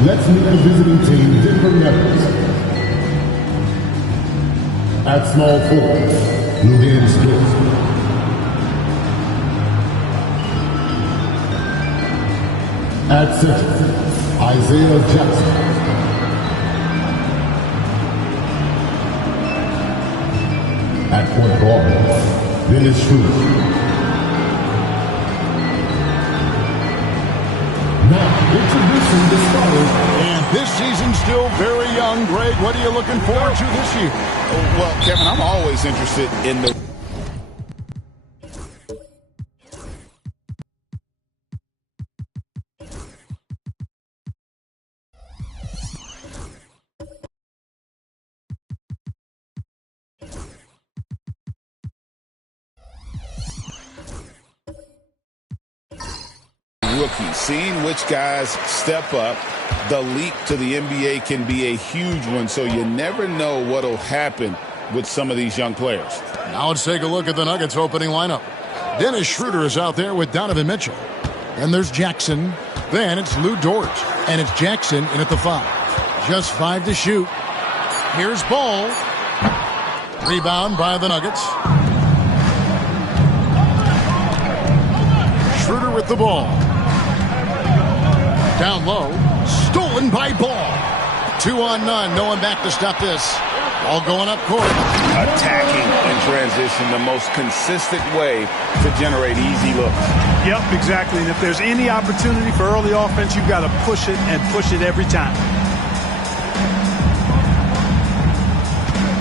Let's meet the visiting team, Denver Memphis. At small forward, Lugan Smith. At center, Isaiah Jackson. At point guard, Dennis Schroeder. Now, introducing the starters. And this season's still very young. Greg, what are you looking forward to this year? Well, Kevin, I'm always interested in the rookies, seeing which guys step up. The leap to the NBA can be a huge one, so you never know what will happen with some of these young players. Now let's take a look at the Nuggets opening lineup. Dennis Schroeder is out there with Donovan Mitchell. And there's Jackson. Then it's Lou Dort. And it's Jackson in at the 5. Just 5 to shoot. Here's Ball. Rebound by the Nuggets. Schroeder with the ball. Down low. Stolen by Ball. 2 on none. No one back to stop this. Ball going up court. Attacking in transition, the most consistent way to generate easy looks. Yep, exactly. And if there's any opportunity for early offense, you've got to push it and push it every time.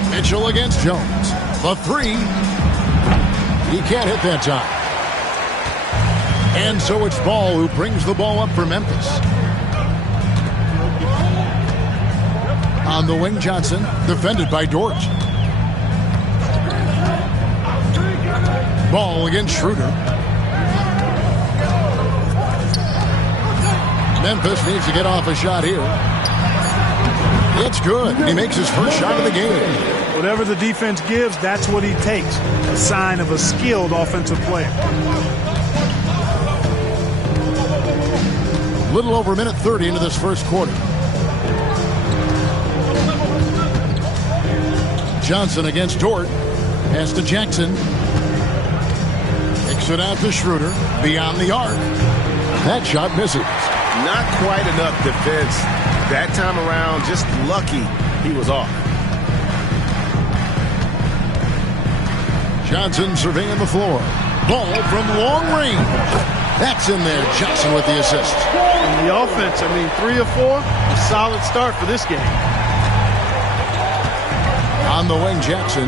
Mitchell against Jones. The 3. He can't hit that time. And so it's Ball who brings the ball up for Memphis. On the wing, Johnson, defended by Dort. Ball against Schroeder. Memphis needs to get off a shot here. It's good. He makes his first shot of the game. Whatever the defense gives, that's what he takes. A sign of a skilled offensive player. Little over a minute 30 into this first quarter. Johnson against Dort. Pass to Jackson. Kicks it out to Schroeder. Beyond the arc. That shot misses. Not quite enough defense that time around. Just lucky he was off. Johnson surveying the floor. Ball from long range. That's in there. Johnson with the assist. And the offense, 3 or 4, a solid start for this game. On the wing, Jackson.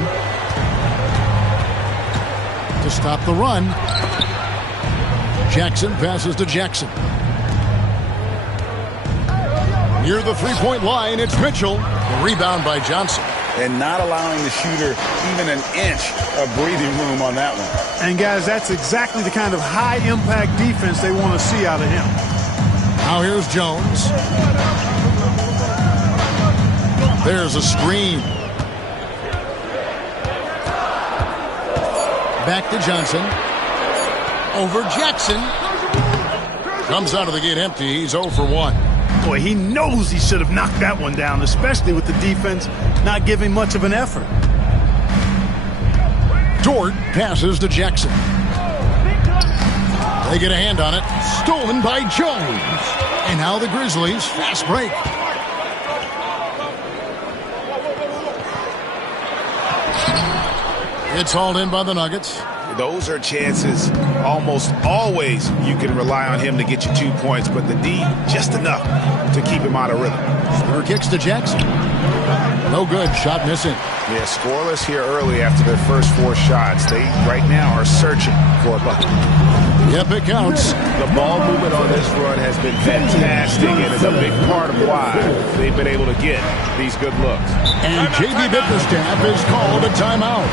To stop the run. Jackson passes to Jackson. Near the three-point line, it's Mitchell. The rebound by Johnson. And not allowing the shooter even an inch of breathing room on that one. And, guys, that's exactly the kind of high-impact defense they want to see out of him. Now here's Jones. There's a screen. Back to Johnson. Over Jackson. Comes out of the gate empty. He's 0 for 1. Boy, he knows he should have knocked that one down, especially with the defense not giving much of an effort. Dort passes to Jackson. They get a hand on it. Stolen by Jones. And now the Grizzlies fast break. It's hauled in by the Nuggets. Those are chances almost always you can rely on him to get you 2 points, but the D, just enough to keep him out of rhythm. Schroeder kicks to Jackson. No good. Shot missing. Yeah, scoreless here early after their first 4 shots. They, right now, are searching for a bucket. Yep, it counts. The ball movement on this run has been fantastic and is a big part of why they've been able to get these good looks. And J.B. Bickerstaff is called a timeout.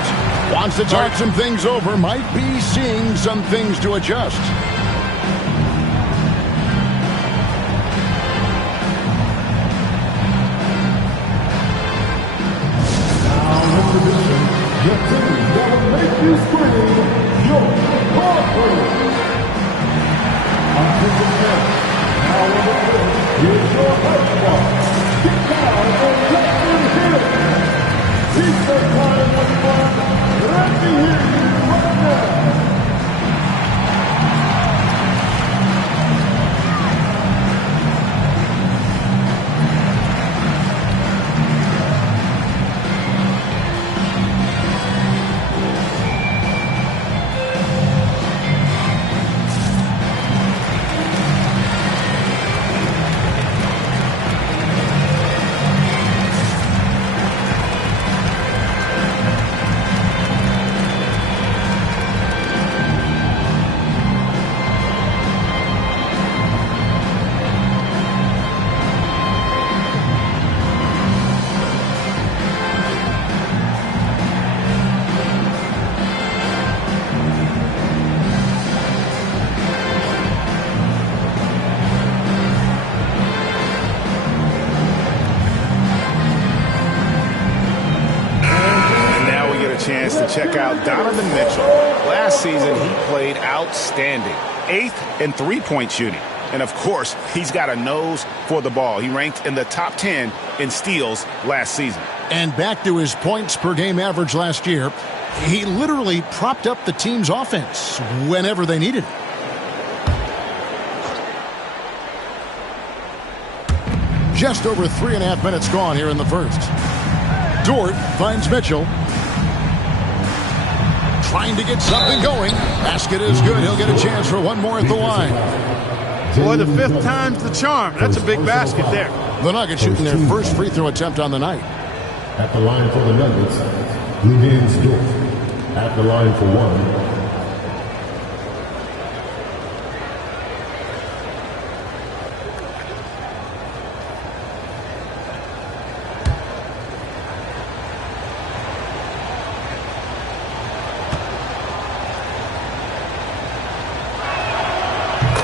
Wants to talk some things over. Might be seeing some things to adjust. Your team that will make you scream, your Harper. On Now on the field, here's your host, Chance to check out Donovan Mitchell. Last season, he played outstanding. 8th in three-point shooting. And, of course, he's got a nose for the ball. He ranked in the top 10 in steals last season. And back to his points per game average last year, he literally propped up the team's offense whenever they needed it. Just over 3.5 minutes gone here in the first. Dort finds Mitchell. Trying to get something going. Basket is good. He'll get a chance for one more at the line. Boy, the 5th time's the charm. That's a big basket there. The Nuggets shooting their first free throw attempt on the night. At the line for the Nuggets, Luguentz Dort. At the line for one.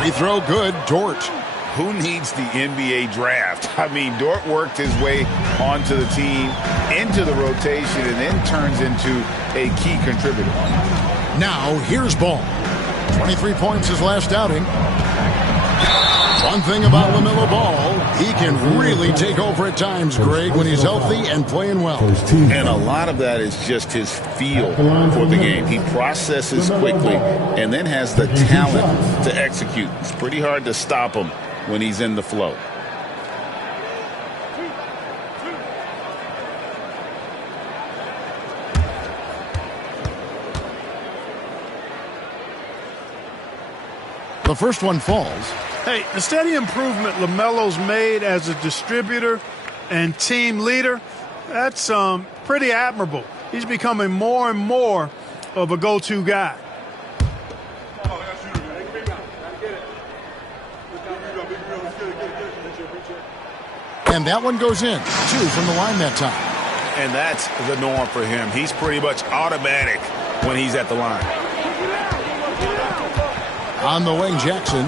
Free throw good, Dort. Who needs the NBA draft? I mean, Dort worked his way onto the team, into the rotation, and then turns into a key contributor. Now, here's Ball. 23 points his last outing. One thing about LaMelo Ball, he can really take over at times, Greg, when he's healthy and playing well. And a lot of that is just his feel for the game. He processes quickly and then has the talent to execute. It's pretty hard to stop him when he's in the flow. The first one falls. Hey, the steady improvement LaMelo's made as a distributor and team leader, that's pretty admirable. He's becoming more and more of a go-to guy. And that one goes in. 2 from the line that time. And that's the norm for him. He's pretty much automatic when he's at the line. On the wing, Jackson.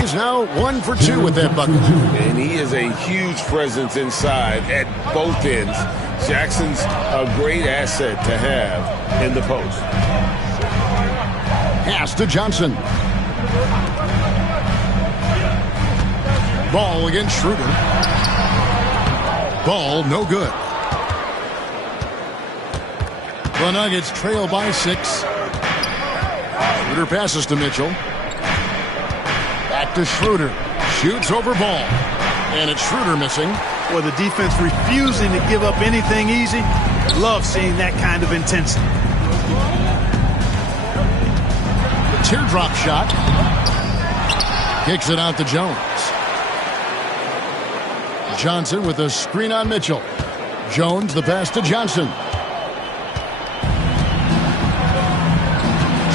He's now 1 for 2 with that bucket. And he is a huge presence inside at both ends. Jackson's a great asset to have in the post. Pass to Johnson. Ball against Schroeder. Ball no good. The Nuggets trail by 6. Schroeder passes to Mitchell. Back to Schroeder. Shoots over Ball. And it's Schroeder missing. Well, the defense refusing to give up anything easy. Love seeing that kind of intensity. Teardrop shot. Kicks it out to Jones. Johnson with a screen on Mitchell. Jones the pass to Johnson.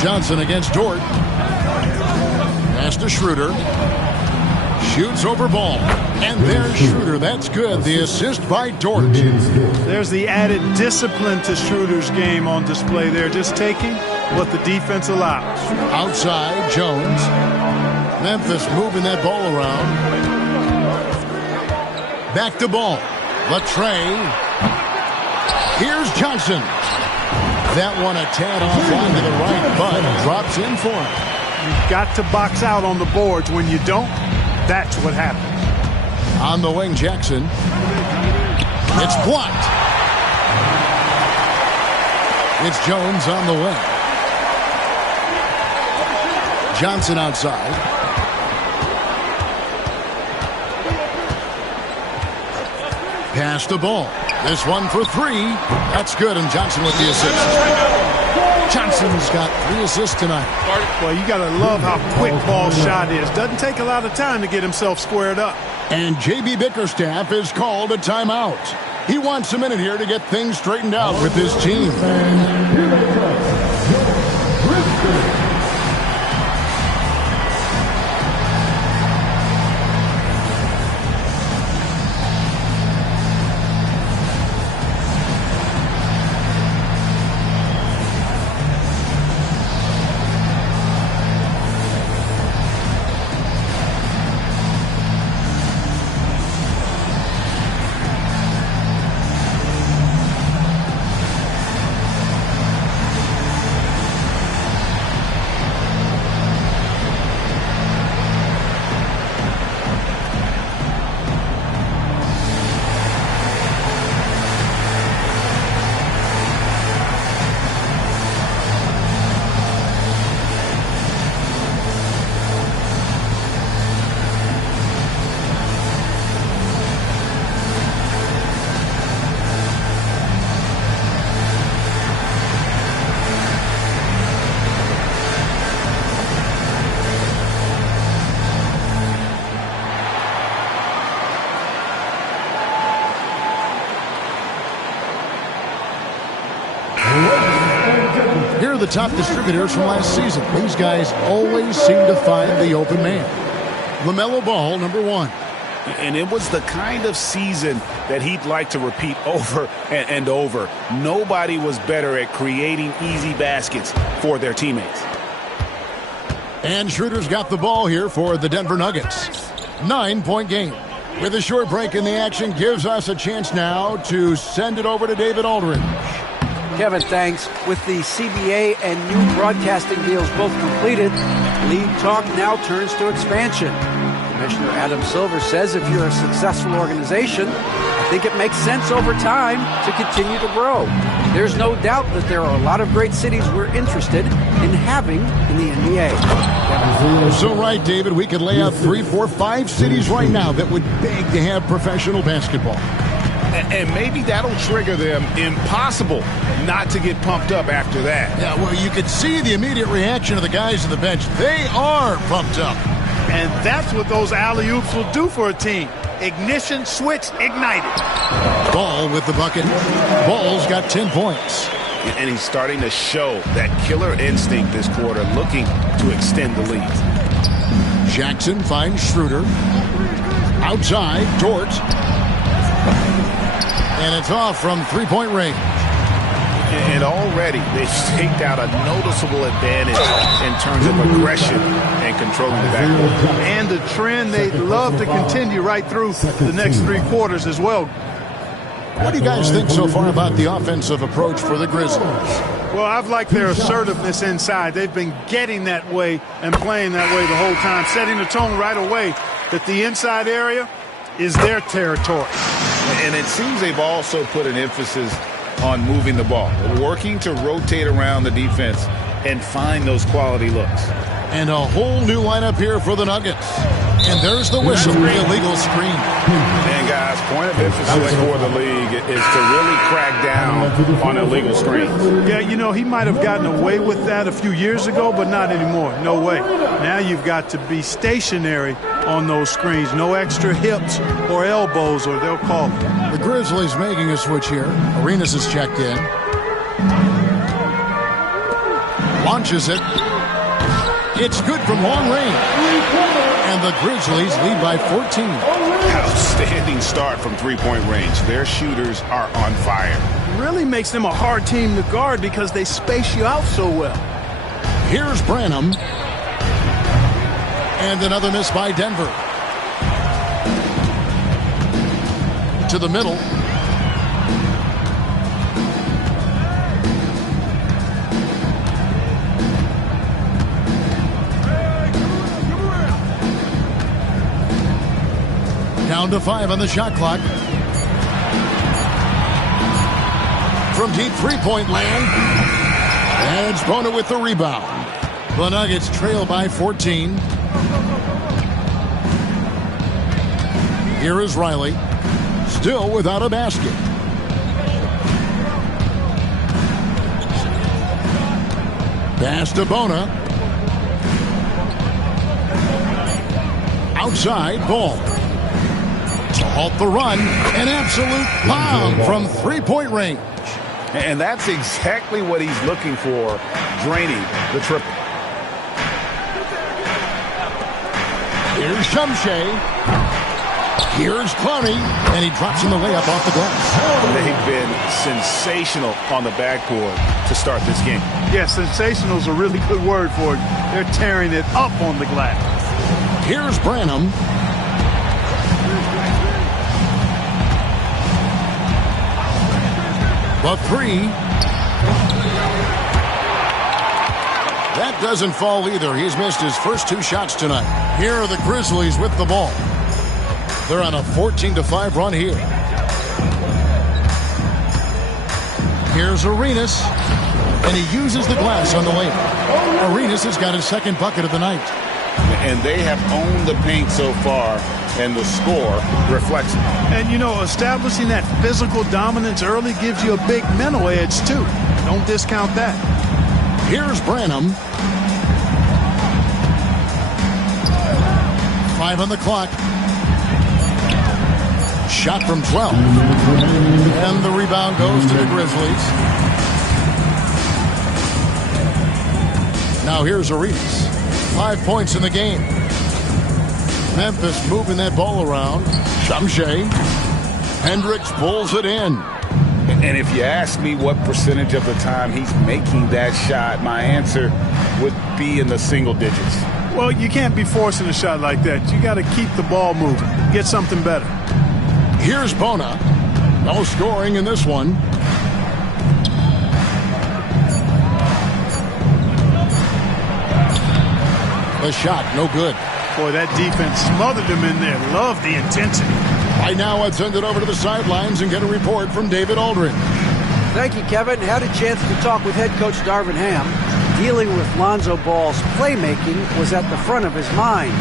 Johnson against Dort. Pass to Schroeder. Shoots over Ball. And there's Schroeder. That's good. The assist by Dort. There's the added discipline to Schroeder's game on display there. Just taking what the defense allows. Outside, Jones. Memphis moving that ball around. Back to Ball. Latrey. Here's Johnson. That one a tad offline to the right, but drops in for him. You've got to box out on the boards. When you don't, that's what happens. On the wing, Jackson. It's blocked. It's Jones on the way. Johnson outside. Pass the ball. This one for 3. That's good, and Johnson with the assist. Johnson's got 3 assists tonight. Well, you got to love how quick ball shot is. Doesn't take a lot of time to get himself squared up. And J.B. Bickerstaff is called a timeout. He wants a minute here to get things straightened out with his team. Here are the top distributors from last season. These guys always seem to find the open man. LaMelo Ball, number 1. And it was the kind of season that he'd like to repeat over and over. Nobody was better at creating easy baskets for their teammates. And Schroeder's got the ball here for the Denver Nuggets. 9-point game. With a short break in the action, gives us a chance now to send it over to David Aldridge. Kevin, thanks. With the CBA and new broadcasting deals both completed, league talk now turns to expansion. Commissioner Adam Silver says if you're a successful organization, I think it makes sense over time to continue to grow. There's no doubt that there are a lot of great cities we're interested in having in the NBA. So right, David, we could lay out 3, 4, 5 cities right now that would beg to have professional basketball. And maybe that'll trigger them. Impossible not to get pumped up after that. Yeah, well, you could see the immediate reaction of the guys on the bench. They are pumped up. And that's what those alley-oops will do for a team. Ignition, switch, ignited. Ball with the bucket. Ball's got 10 points. And he's starting to show that killer instinct this quarter, looking to extend the lead. Jackson finds Schroeder. Outside, Dort. And it's off from 3-point range. And already they've staked out a noticeable advantage in terms of aggression and controlling the backcourt. And a trend they'd love to continue right through the next 3 quarters as well. What do you guys think so far about the offensive approach for the Grizzlies? Well, I've liked their assertiveness inside. They've been getting that way and playing that way the whole time, setting the tone right away that the inside area is their territory. And it seems they've also put an emphasis on moving the ball, working to rotate around the defense and find those quality looks. And a whole new lineup here for the Nuggets. And there's the whistle, the illegal screen. And guys, point of emphasis for the league is to really crack down on illegal screens. Yeah, you know, he might have gotten away with that a few years ago, but not anymore. No way. Now you've got to be stationary on those screens. No extra hips or elbows, or they'll call it. The Grizzlies making a switch here. Arenas is checked in. Launches it. It's good from long range. And the Grizzlies lead by 14. Outstanding start from 3-point range. Their shooters are on fire. Really makes them a hard team to guard because they space you out so well. Here's Branham. And another miss by Denver. To the middle. Down to 5 on the shot clock. From deep 3-point land. And it's Bona with the rebound. The Nuggets trail by 14. Here is Riley. Still without a basket. Pass to Bona. Outside, Ball. To halt the run, an absolute bomb from three-point range. And that's exactly what he's looking for, draining the triple. Here's Shumshay. Here's Clowney, and he drops in the layup off the glass. They've been sensational on the backboard to start this game. Yeah, sensational is a really good word for it. They're tearing it up on the glass. Here's Branham. The three. That doesn't fall either. He's missed his first two shots tonight. Here are the Grizzlies with the ball. They're on a 14-5 run here. Here's Arenas, and he uses the glass on the layup. Arenas has got his second bucket of the night. And they have owned the paint so far, and the score reflects it. And, you know, establishing that physical dominance early gives you a big mental edge, too. Don't discount that. Here's Branham. 5 on the clock. Shot from 12. And the rebound goes to the Grizzlies. Now here's Arenas. 5 points in the game. Memphis moving that ball around. Shumshay. Hendricks pulls it in. And if you ask me what percentage of the time he's making that shot, my answer would be in the single digits. Well, you can't be forcing a shot like that. You got to keep the ball moving. Get something better. Here's Bona. No scoring in this one. The shot, no good. Boy, that defense smothered him in there. Love the intensity. Right now, let's send it over to the sidelines and get a report from David Aldridge. Thank you, Kevin. Had a chance to talk with head coach Darvin Ham. Dealing with Lonzo Ball's playmaking was at the front of his mind.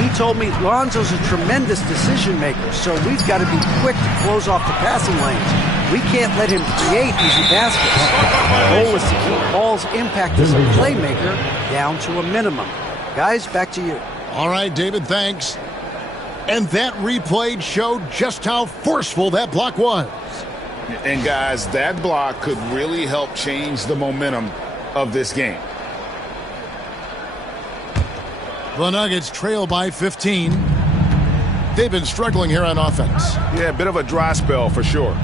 He told me Lonzo's a tremendous decision maker, so we've got to be quick to close off the passing lanes. We can't let him create easy baskets. The goal is to keep Ball's impact as a playmaker down to a minimum. Guys, back to you. All right, David, thanks. And that replay showed just how forceful that block was. And guys, that block could really help change the momentum of this game. The Nuggets trail by 15. They've been struggling here on offense. Yeah, a bit of a dry spell for sure.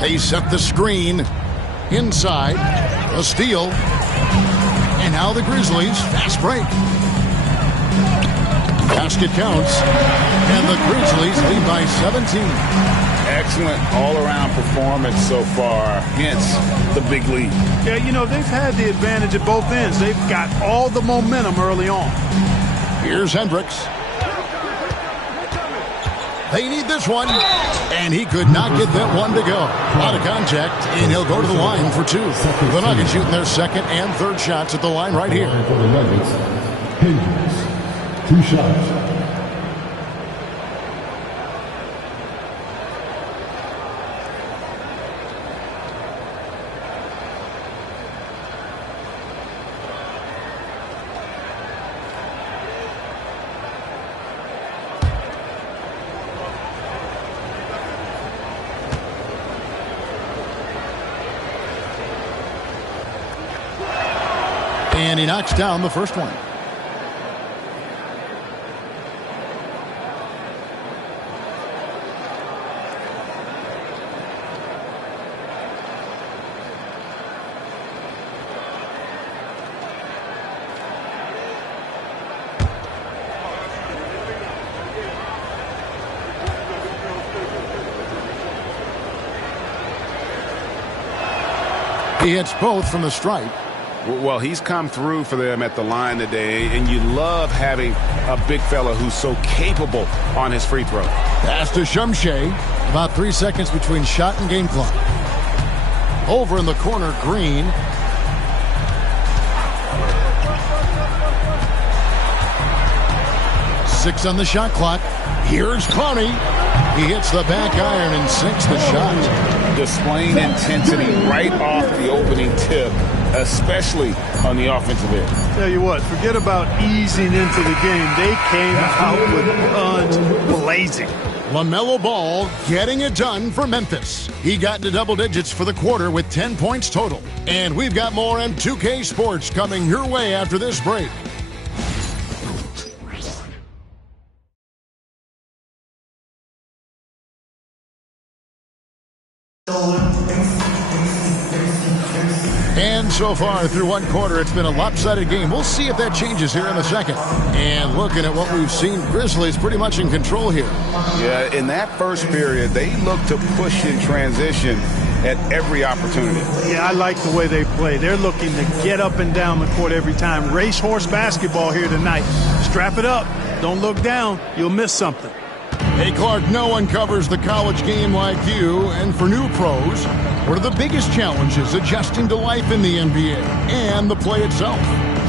They set the screen inside. A steal. And now the Grizzlies fast break. Basket counts. And the Grizzlies lead by 17. Excellent all-around performance so far, hence the big lead. Yeah, you know, they've had the advantage at both ends. They've got all the momentum early on. Here's Hendricks. They need this one. And he could not get that one to go. Out of contact, and he'll go to the line for two. The Nuggets shooting their second and third shots at the line right here. For the Nuggets, Hendricks, 2 shots. And he knocks down the first one. He hits both from the stripe. Well, he's come through for them at the line today, and you love having a big fella who's so capable on his free throw. Pass to Shumshay. About 3 seconds between shot and game clock. Over in the corner, Green. 6 on the shot clock. Here's Clowney. He hits the back iron and sinks the shot. Displaying intensity right off the opening tip, especially on the offensive end. Tell you what, forget about easing into the game. They came out with guns blazing. LaMelo Ball getting it done for Memphis. He got into double digits for the quarter with 10 points total. And we've got more M2K Sports coming your way after this break. And so far through one quarter, it's been a lopsided game. We'll see if that changes here in a second. And looking at what we've seen, Grizzlies pretty much in control here. Yeah, in that first period, they looked to push in transition at every opportunity. Yeah, I like the way they play. They're looking to get up and down the court every time. Racehorse basketball here tonight. Strap it up. Don't look down. You'll miss something. Hey, Clark, no one covers the college game like you. And for new pros, what are the biggest challenges adjusting to life in the NBA and the play itself?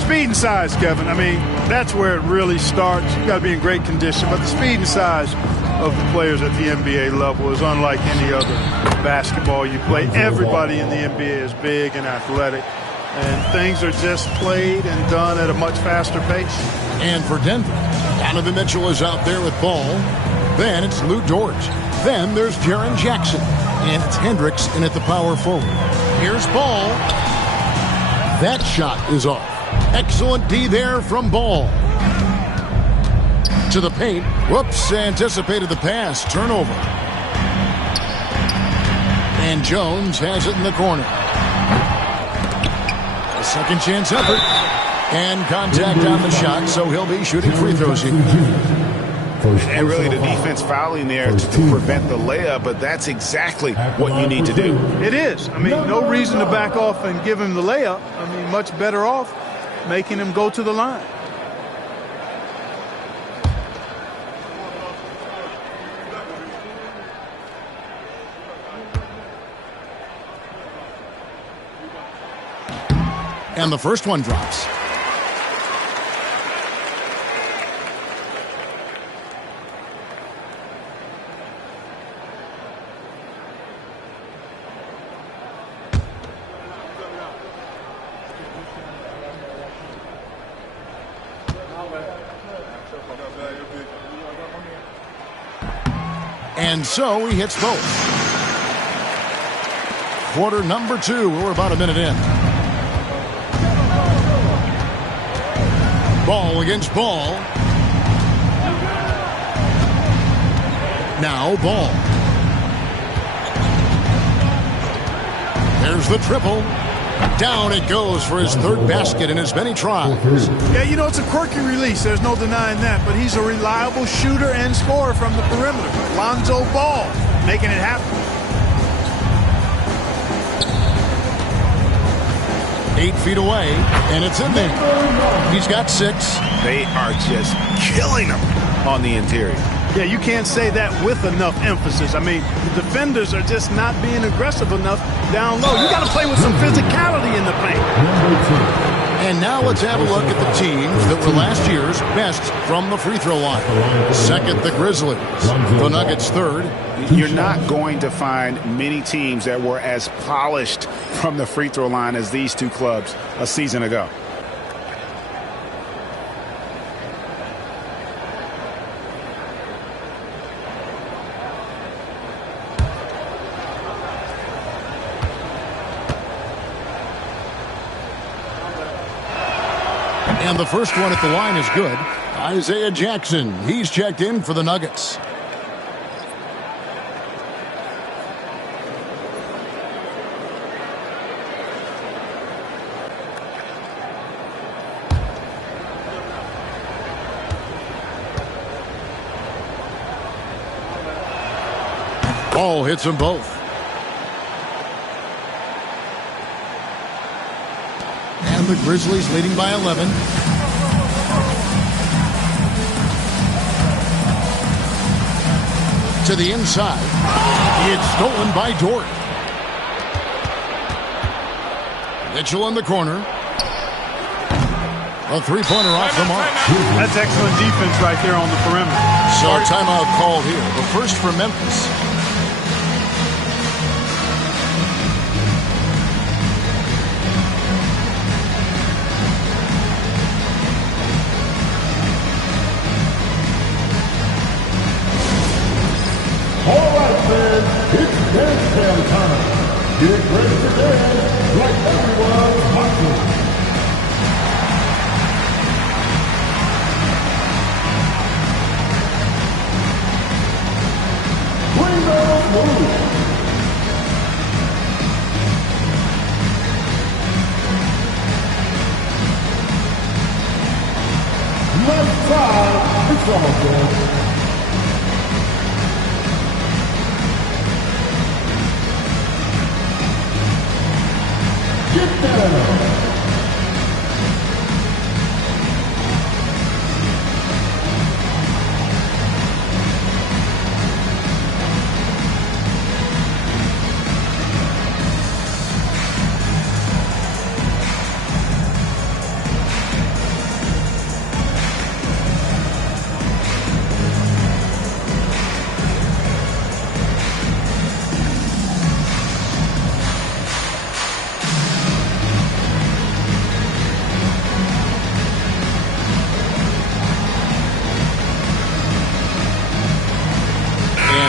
Speed and size, Kevin. I mean, that's where it really starts. You've got to be in great condition. But the speed and size of the players at the NBA level is unlike any other basketball you play. Everybody in the NBA is big and athletic. And things are just played and done at a much faster pace. And for Denver, Donovan Mitchell is out there with ball. Then it's Lou Dort. Then there's Jaren Jackson. And it's Hendricks in at the power forward. Here's Ball. That shot is off. Excellent D there from Ball. To the paint. Whoops, anticipated the pass. Turnover. And Jones has it in the corner. A second chance effort. And contact on the shot, so he'll be shooting free throws here. And really the defense fouling there to prevent the layup, but that's exactly what you need to do. It is. I mean, no reason to back off and give him the layup. I mean, much better off making him go to the line. And the first one drops. And so he hits both. Quarter number 2. We're about a minute in. Ball against Ball. Now Ball. There's the triple. Down it goes for his third basket in as many tries. Yeah, you know, it's a quirky release. There's no denying that. But he's a reliable shooter and scorer from the perimeter. Lonzo Ball making it happen. 8 feet away, and it's in there. He's got 6. They are just killing him on the interior. Yeah, you can't say that with enough emphasis. I mean, the defenders are just not being aggressive enough down low. You got to play with some physicality in the paint. And now let's have a look at the teams that were last year's best from the free throw line. Second, the Grizzlies. The Nuggets third. You're not going to find many teams that were as polished from the free throw line as these two clubs a season ago. And the first one at the line is good. Isaiah Jackson, he's checked in for the Nuggets. Ball hits them both. And the Grizzlies leading by 11. To the inside. It's stolen by Dort. Mitchell in the corner. A three-pointer off the mark. That's excellent defense right there on the perimeter. So a timeout called here. The first for Memphis. All right, fans, it's dance jam time. Get ready to dance like everyone's watching. Bring those moves. Left side, it's almost there. Get down.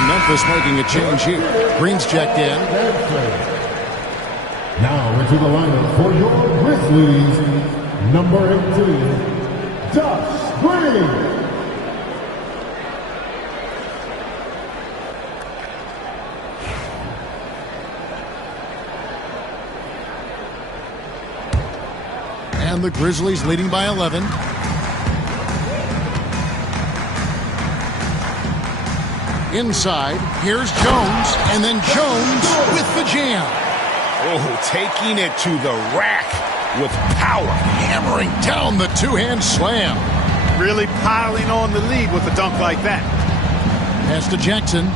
Memphis making a change here. Green's checked in. Now into the lineup for your Grizzlies, number 18, Josh Green. And the Grizzlies leading by 11. Inside, here's Jones, and then Jones with the jam. Oh, taking it to the rack with power. Hammering down the two-hand slam. Really piling on the lead with a dunk like that. Pass to Jackson.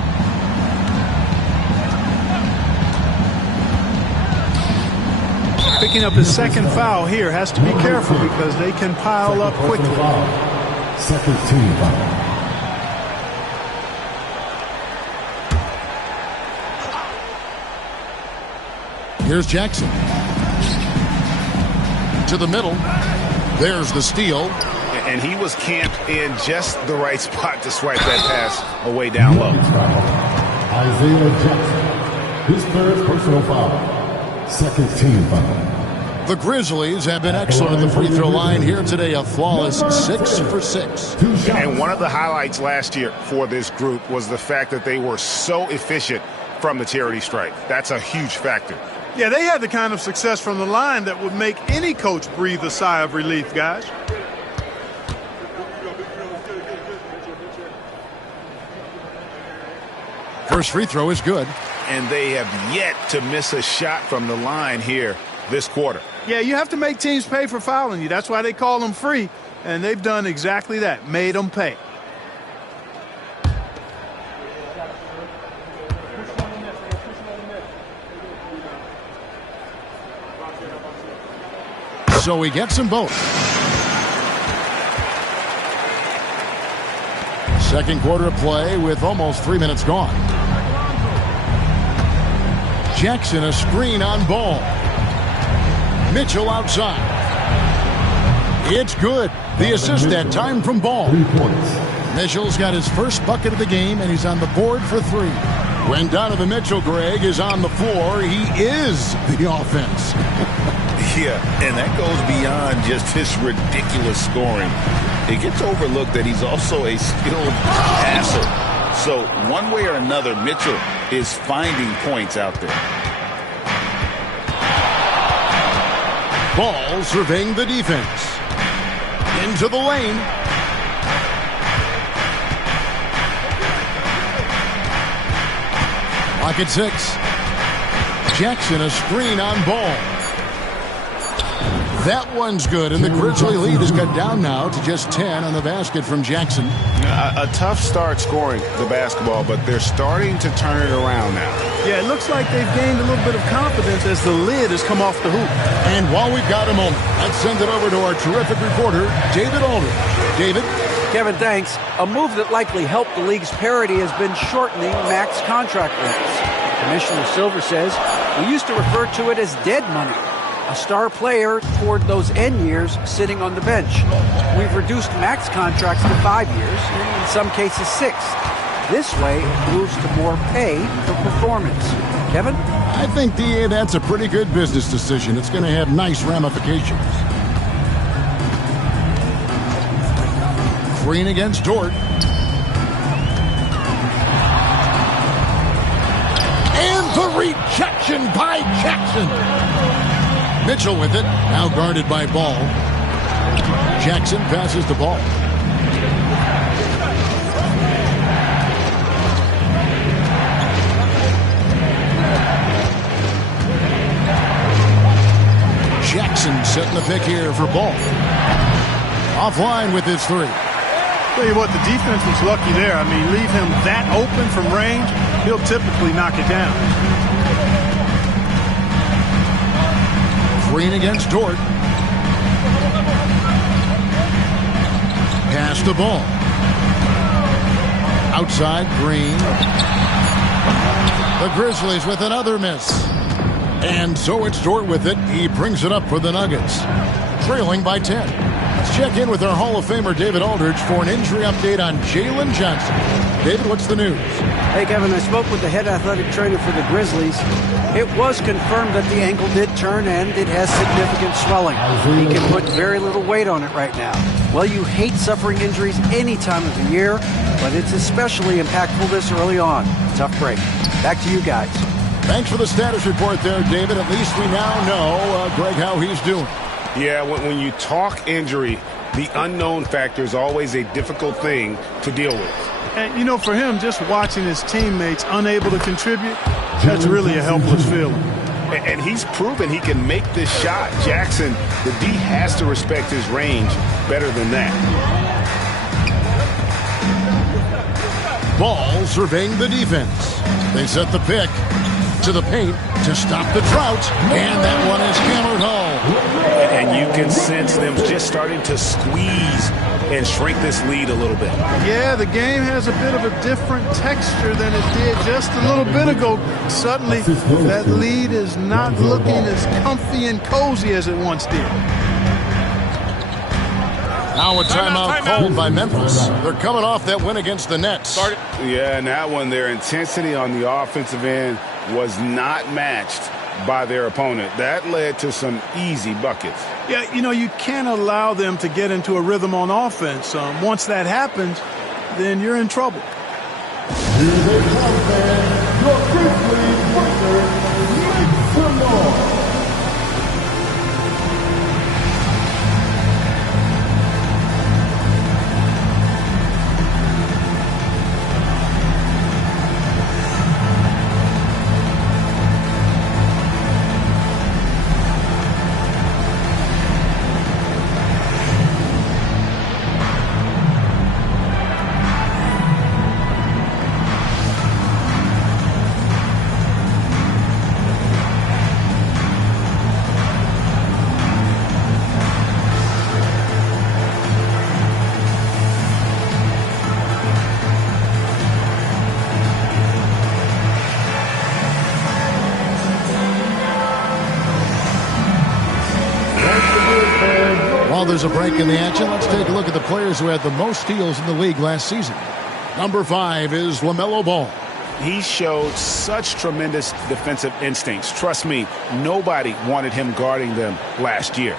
Picking up his second foul here. Has to be careful because they can pile up quickly. Second team foul. Here's Jackson. To the middle. There's the steal. And he was camped in just the right spot to swipe that pass away down low. Isaiah Jackson. His third personal foul. Second team foul. The Grizzlies have been excellent at the free throw line here today. A flawless 6 for 6. And one of the highlights last year for this group was the fact that they were so efficient from the charity stripe. That's a huge factor. Yeah, they had the kind of success from the line that would make any coach breathe a sigh of relief, guys. First free throw is good. And they have yet to miss a shot from the line here this quarter. Yeah, you have to make teams pay for fouling you. That's why they call them free. And they've done exactly that, made them pay. So he gets them both. Second quarter of play with almost 3 minutes gone. Jackson a screen on ball. Mitchell outside. It's good. The assist that time from Ball. 3 points. Mitchell's got his first bucket of the game, and he's on the board for 3. When Donovan Mitchell, Greg, is on the floor, he is the offense. Yeah, and that goes beyond just his ridiculous scoring. It gets overlooked that he's also a skilled passer. So one way or another, Mitchell is finding points out there. Ball surveying the defense. Into the lane. Pocket 6. Jackson a screen on Ball. That one's good, and the Grizzly lead is cut down now to just 10 on the basket from Jackson. A tough start scoring the basketball, but they're starting to turn it around now. Yeah, it looks like they've gained a little bit of confidence as the lid has come off the hoop. And while we've got a moment, let's send it over to our terrific reporter, David Aldridge. David? Kevin, thanks. A move that likely helped the league's parity has been shortening max contract lengths. Commissioner Silver says we used to refer to it as dead money, a star player toward those end years sitting on the bench. We've reduced max contracts to 5 years, and in some cases 6. This way, it moves to more pay for performance. Kevin? I think, DA, that's a pretty good business decision. It's going to have nice ramifications. Green against Dort. And the rejection by Jackson. Mitchell with it, now guarded by Ball. Jackson passes the ball. Jackson setting the pick here for Ball. Offline with his three. Tell you what, the defense was lucky there. I mean, leave him that open from range, he'll typically knock it down. Green against Dort. Pass the ball. Outside, Green. The Grizzlies with another miss. And so it's Dort with it. He brings it up for the Nuggets. Trailing by 10. Let's check in with our Hall of Famer David Aldridge for an injury update on Jalen Johnson. David, what's the news? Hey, Kevin, I spoke with the head athletic trainer for the Grizzlies. It was confirmed that the ankle did turn and it has significant swelling. He can put very little weight on it right now. Well, you hate suffering injuries any time of the year, but it's especially impactful this early on. Tough break. Back to you guys. Thanks for the status report there, David. At least we now know, Greg, how he's doing. Yeah, when you talk injury, the unknown factor is always a difficult thing to deal with. And, you know, for him, just watching his teammates unable to contribute, that's really a helpless feeling. And he's proven he can make this shot. Jackson, the D has to respect his range better than that. Ball surveying the defense. They set the pick to the paint to stop the drought, and that one is hammered home. And you can sense them just starting to squeeze and shrink this lead a little bit. Yeah, the game has a bit of a different texture than it did just a little bit ago. Suddenly, that lead is not looking as comfy and cozy as it once did. Now a timeout called by Memphis. They're coming off that win against the Nets. Yeah, and that one, their intensity on the offensive end was not matched by their opponent. That led to some easy buckets. Yeah, you know, you can't allow them to get into a rhythm on offense. Once that happens, then you're in trouble. Here they come, fans. Your Grizzlies partner, make some noise. While there's a break in the action, let's take a look at the players who had the most steals in the league last season. Number 5 is LaMelo Ball. He showed such tremendous defensive instincts. Trust me, nobody wanted him guarding them last year.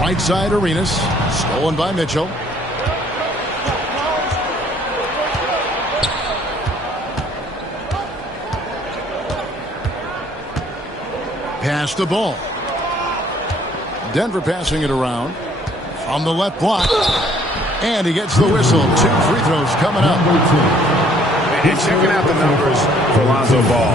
Right side, Arenas. Stolen by Mitchell. Pass the ball. Denver passing it around. From the left block. And he gets the whistle. 2 free throws coming up. And checking out the numbers for Lonzo Ball.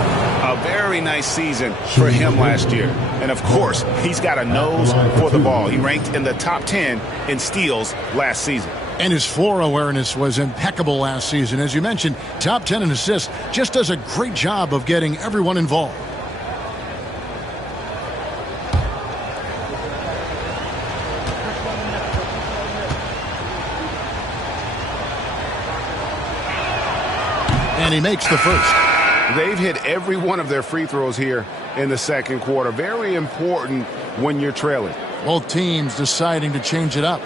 A very nice season for him last year. And, of course, he's got a nose for the ball. He ranked in the top 10 in steals last season. And his floor awareness was impeccable last season. As you mentioned, top 10 in assists. Just does a great job of getting everyone involved. And he makes the first. They've hit every one of their free throws here in the second quarter. Very important when you're trailing. Both teams deciding to change it up.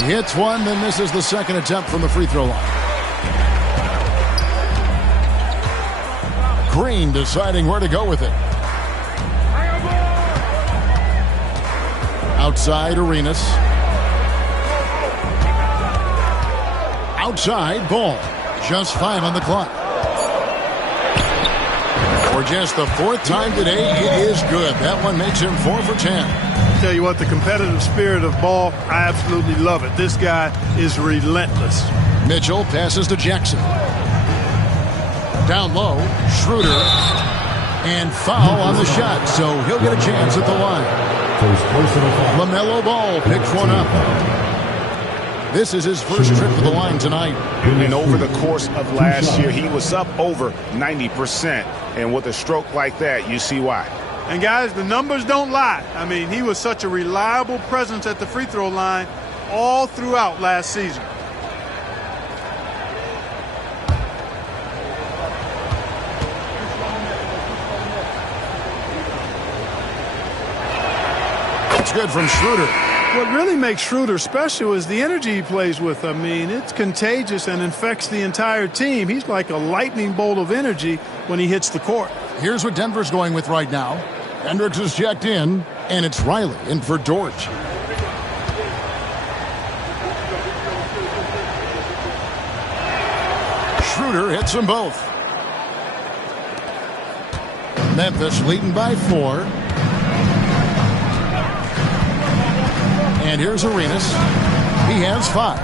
He hits one, then misses the second attempt from the free throw line. Green deciding where to go with it. Outside, Arenas. Outside, Ball. Just 5 on the clock. For just the 4th time today, it is good. That one makes him 4 for 10. Tell you what, the competitive spirit of Ball, I absolutely love it. This guy is relentless. Mitchell passes to Jackson. Down low, Schroeder, and foul on the shot, so he'll get a chance at the line. LaMelo Ball picks one up. This is his first trip to the line tonight. And over the course of last year, he was up over 90%. And with a stroke like that, you see why. And, guys, the numbers don't lie. I mean, he was such a reliable presence at the free throw line all throughout last season. It's good from Schroeder. What really makes Schroeder special is the energy he plays with. I mean, it's contagious and infects the entire team. He's like a lightning bolt of energy when he hits the court. Here's what Denver's going with right now. Hendricks is checked in, and it's Riley in for George. Schroeder hits them both. Memphis leading by 4. And here's Arenas. He has 5.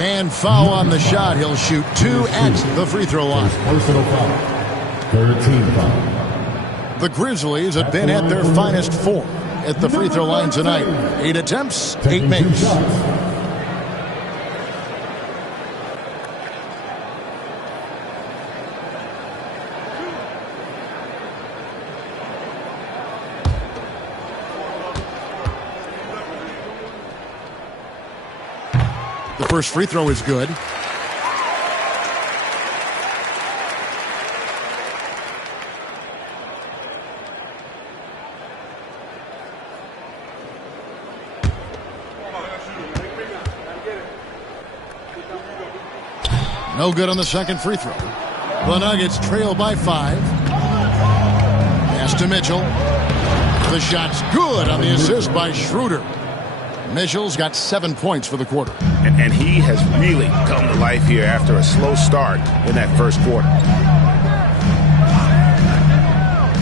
And foul on the shot. He'll shoot 2 at the free throw line. Personal foul. 13 foul. The Grizzlies have been at their finest 4 at the free throw line tonight. 8 attempts, 8 makes. The first free throw is good. No good on the second free throw. The Nuggets trail by 5. Pass to Mitchell. The shot's good on the assist by Schroeder. Mitchell's got 7 points for the quarter. And he has really come to life here after a slow start in that first quarter.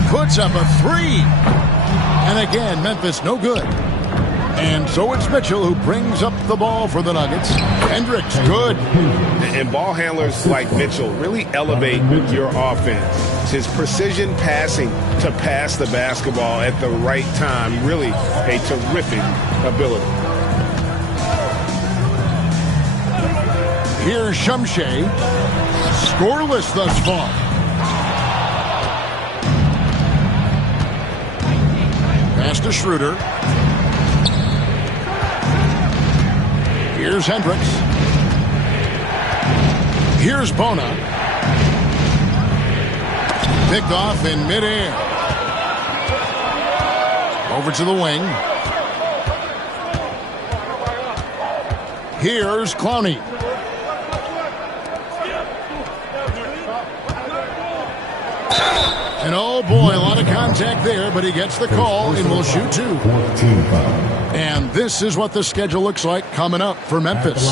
Puts up a 3. And again, Memphis no good. And so it's Mitchell who brings up the ball for the Nuggets. Hendricks, good. And ball handlers like Mitchell really elevate your offense. His precision passing to pass the basketball at the right time, really a terrific ability. Here's Shumshay. Scoreless thus far. Pass to Schroeder. Here's Hendricks. Here's Bona. Picked off in midair. Over to the wing. Here's Clowney. And oh boy, a lot of contact there, but he gets the call and will shoot 2. 14 foul. And this is what the schedule looks like coming up for Memphis.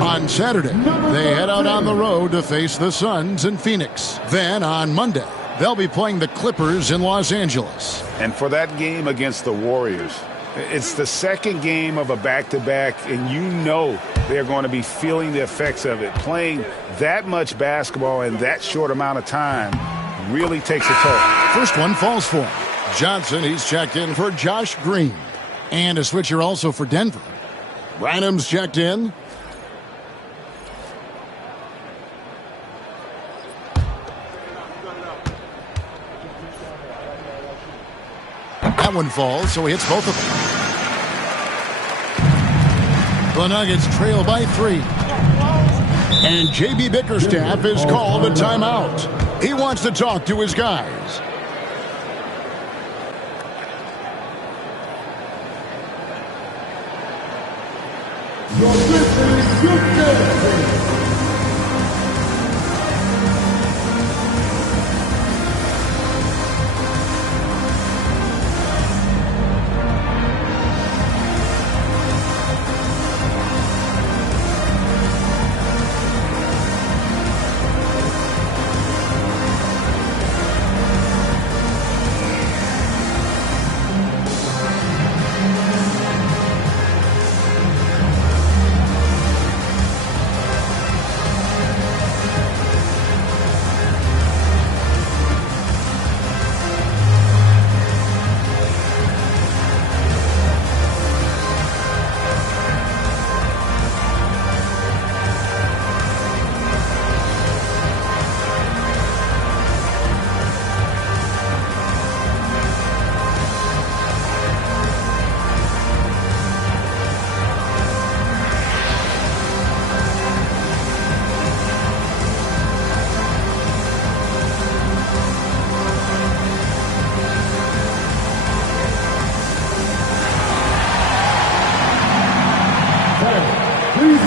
On Saturday, they head out on the road to face the Suns in Phoenix. Then on Monday, they'll be playing the Clippers in Los Angeles. And for that game against the Warriors, it's the second game of a back-to-back, and you know they're going to be feeling the effects of it. Playing that much basketball in that short amount of time really takes a toll. First one falls for him. Johnson, he's checked in for Josh Green. And a switcher also for Denver. Branham's checked in. That one falls, so he hits both of them. The Nuggets trail by 3. And J.B. Bickerstaff is called a timeout. He wants to talk to his guys.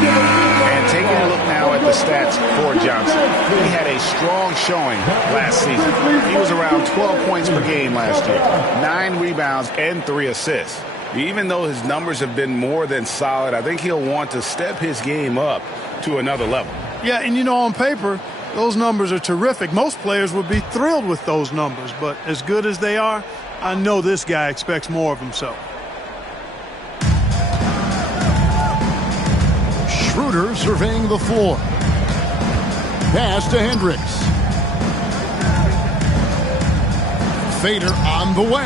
And taking a look now at the stats for Johnson. He had a strong showing last season. He was around 12 points per game last year, 9 rebounds and 3 assists. Even though his numbers have been more than solid, I think he'll want to step his game up to another level. Yeah, and you know, on paper, those numbers are terrific. Most players would be thrilled with those numbers, but as good as they are, I know this guy expects more of himself. Schroeder surveying the floor. Pass to Hendricks. Fader on the way.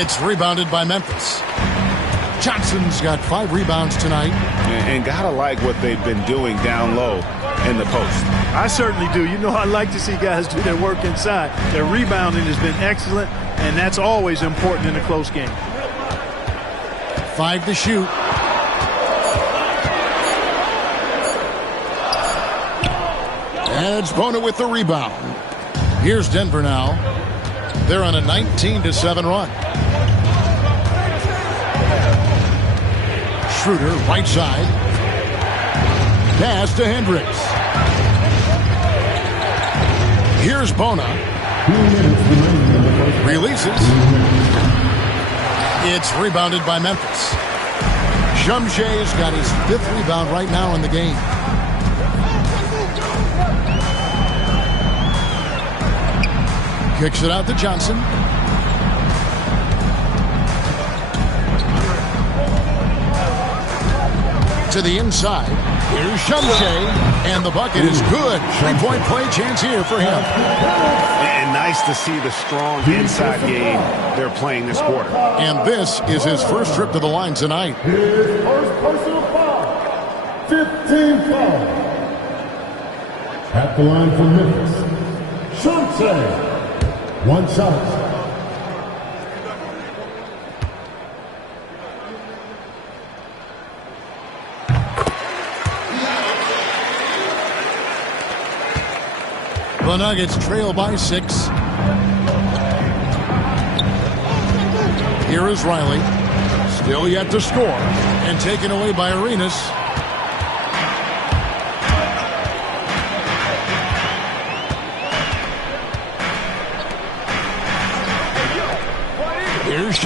It's rebounded by Memphis. Johnson's got 5 rebounds tonight. And gotta like what they've been doing down low in the post. I certainly do. You know, I like to see guys do their work inside. Their rebounding has been excellent, and that's always important in a close game. 5 to shoot. And it's Bona with the rebound. Here's Denver now. They're on a 19-7 run. Schroeder, right side. Pass to Hendricks. Here's Bona. Releases. It's rebounded by Memphis. Shumshe's got his 5th rebound right now in the game. Kicks it out to Johnson. To the inside. Here's Shumshe. And the bucket is good. 3-point play chance here for him. And nice to see the strong inside game they're playing this quarter. And this is his first trip to the line tonight. His first personal foul. 15 foul. At the line for Memphis. Shumshe. 1 shot. The Nuggets trail by 6. Here is Riley. Still yet to score. And taken away by Arenas.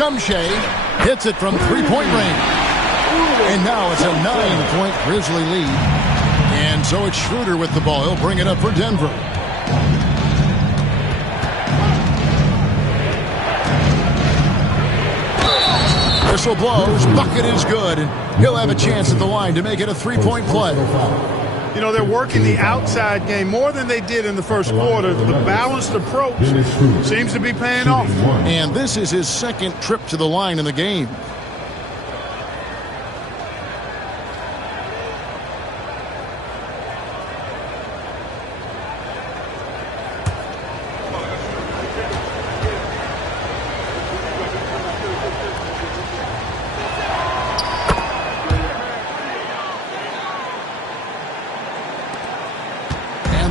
Shumshay hits it from three-point range. And now it's a 9-point Grizzly lead. And so it's Schroeder with the ball. He'll bring it up for Denver. Whistle blows. Bucket is good. He'll have a chance at the line to make it a three-point play. You know, they're working the outside game more than they did in the first quarter. The balanced approach seems to be paying off. And this is his second trip to the line in the game.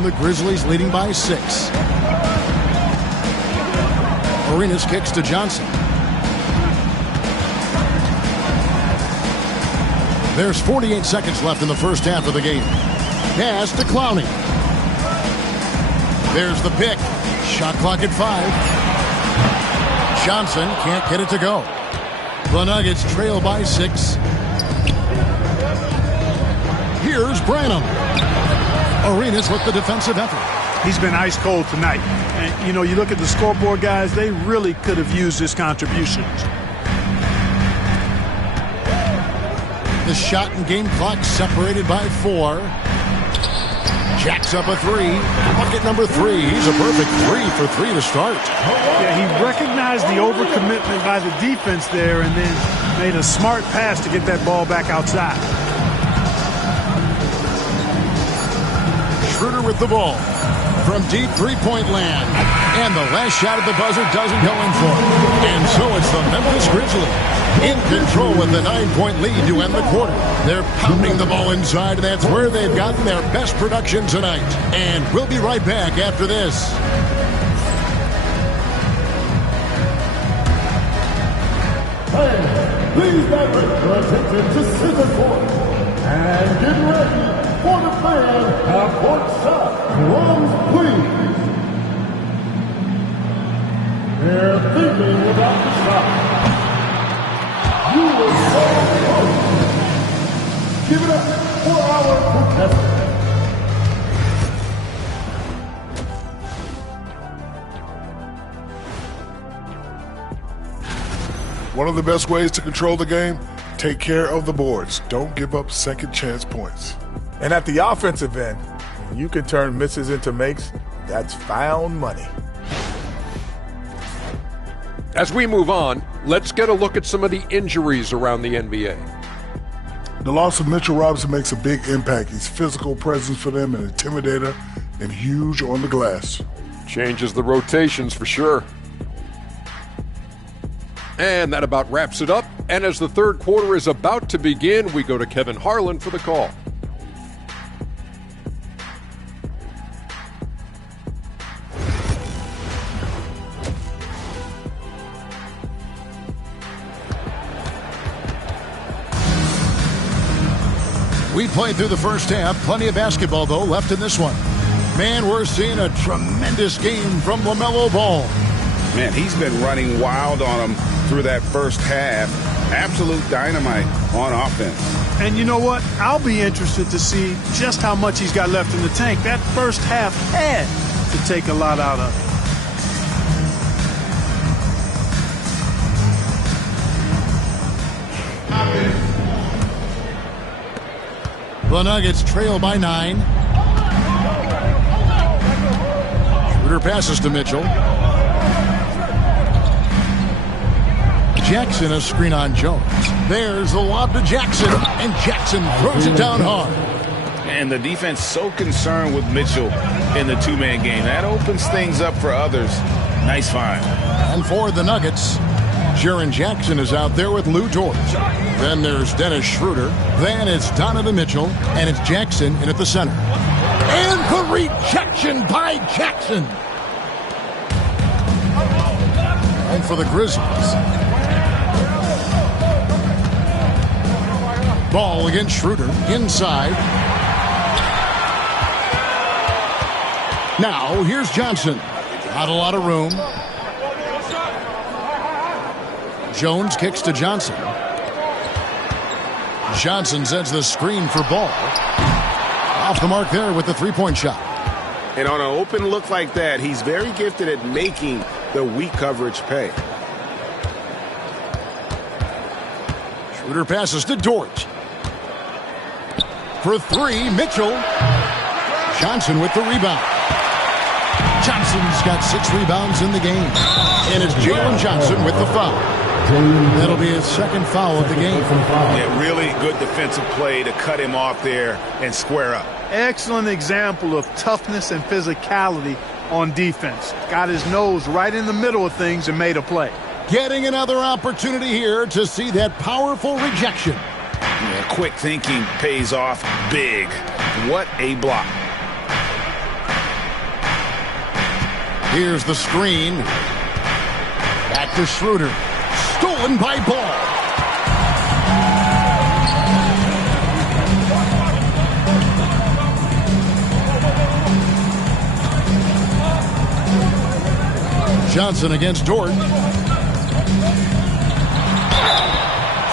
The Grizzlies leading by 6. Arenas kicks to Johnson. There's 48 seconds left in the first half of the game. Pass to Clowney. There's the pick. Shot clock at 5. Johnson can't get it to go. The Nuggets trail by 6. Here's Branham. Arenas with the defensive effort. He's been ice cold tonight. And, you know, you look at the scoreboard, guys, they really could have used his contributions. The shot and game clock separated by 4. Jacks up a 3. Bucket number 3. He's a perfect 3 for 3 to start. Yeah, he recognized the overcommitment by the defense there and then made a smart pass to get that ball back outside. Schroeder with the ball from deep three-point land. And the last shot at the buzzer doesn't go in for him. And so it's the Memphis Grizzlies in control with the 9-point lead to end the quarter. They're pounding the ball inside, and that's where they've gotten their best production tonight. And we'll be right back after this. Hey, please direct your attention to center court. And get ready for the fan half-court shot. Drums, please. They're thinking about the shot. You were so close. Give it up for our contestant. One of the best ways to control the game, take care of the boards. Don't give up second chance points. And at the offensive end, when you can turn misses into makes, that's found money. As we move on, let's get a look at some of the injuries around the NBA. The loss of Mitchell Robinson makes a big impact. He's a physical presence for them, an intimidator, and huge on the glass. Changes the rotations for sure. And that about wraps it up. And as the third quarter is about to begin, we go to Kevin Harlan for the call. We played through the first half. Plenty of basketball, though, left in this one. Man, we're seeing a tremendous game from LaMelo Ball. Man, he's been running wild on him through that first half. Absolute dynamite on offense. And you know what? I'll be interested to see just how much he's got left in the tank. That first half had to take a lot out of him. The Nuggets trail by 9. Schroeder passes to Mitchell. Jackson, a screen on Jones. There's the lob to Jackson, and Jackson throws it down hard. And the defense so concerned with Mitchell in the two-man game. That opens things up for others. Nice find. And for the Nuggets, Jaren Jackson is out there with Lou Dort. Then there's Dennis Schroeder. Then it's Donovan Mitchell, and it's Jackson in at the center. And the rejection by Jackson. And for the Grizzlies, ball against Schroeder, inside. Now, here's Johnson. Not a lot of room. Jones kicks to Johnson. Johnson sends the screen for Ball. Off the mark there with the three-point shot. And on an open look like that, he's very gifted at making the weak coverage pay. Schroeder passes to Dort. For three, Mitchell. Johnson with the rebound. Johnson's got 6 rebounds in the game. And it's Jalen Johnson with the foul. That'll be his second foul of the game. Yeah, really good defensive play to cut him off there and square up. Excellent example of toughness and physicality on defense. Got his nose right in the middle of things and made a play. Getting another opportunity here to see that powerful rejection. Yeah, quick thinking pays off big. What a block. Here's the screen. Back to Schroeder. Stolen by Ball. Johnson against Dort.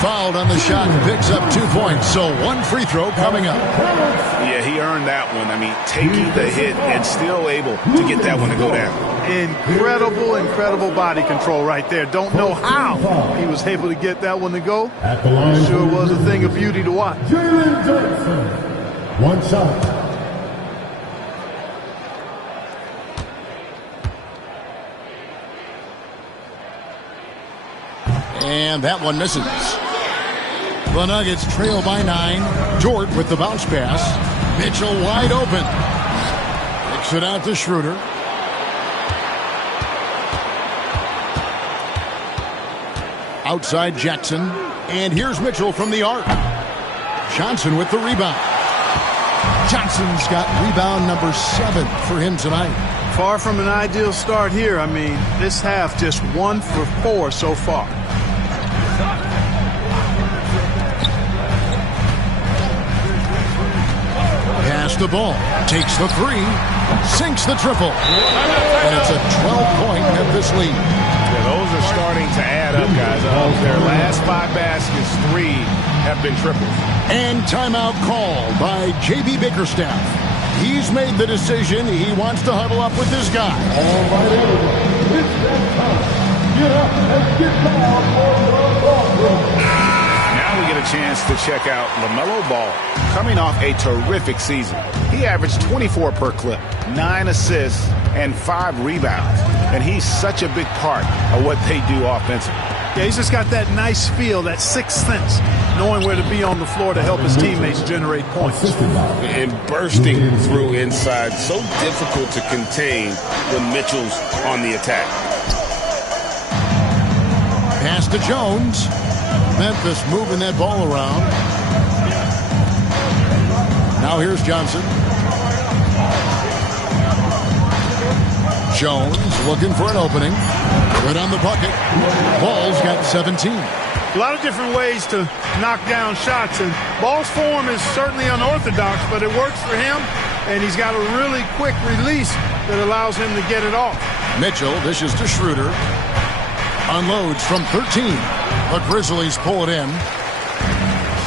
Fouled on the shot and picks up 2 points. So 1 free throw coming up. Yeah, he earned that one. I mean, taking the hit and still able to get that one to go down. Incredible body control right there. Don't know how he was able to get that one to go. It sure was a thing of beauty to watch. Jalen Johnson, 1 shot. And that one misses. The Nuggets trail by 9. Dort with the bounce pass. Mitchell wide open. Kicks it out to Schroeder. Outside Jackson. And here's Mitchell from the arc. Johnson with the rebound. Johnson's got rebound number 7 for him tonight. Far from an ideal start here. I mean, this half just 1 for 4 so far. Pass the ball. Takes the 3. Sinks the triple. And it's a 12-point Memphis lead. Yeah, those are starting to add up, guys. Their last 5 baskets, 3 have been triples. And timeout called by J.B. Bickerstaff. He's made the decision. He wants to huddle up with this guy. All right, everyone. It's that time. Get up and get down for the ball game. Now we get a chance to check out LaMelo Ball. Coming off a terrific season. He averaged 24 per clip, 9 assists, and 5 rebounds. And he's such a big part of what they do offensively. Yeah, he's just got that nice feel, that sixth sense, knowing where to be on the floor to help his teammates generate points. And bursting through inside, so difficult to contain when Mitchell's on the attack. Pass to Jones. Memphis moving that ball around. Now here's Johnson. Jones looking for an opening. Good on the bucket. Ball's got 17. A lot of different ways to knock down shots, and Ball's form is certainly unorthodox, but it works for him, and he's got a really quick release that allows him to get it off. Mitchell dishes to Schroeder. Unloads from 13. The Grizzlies pull it in.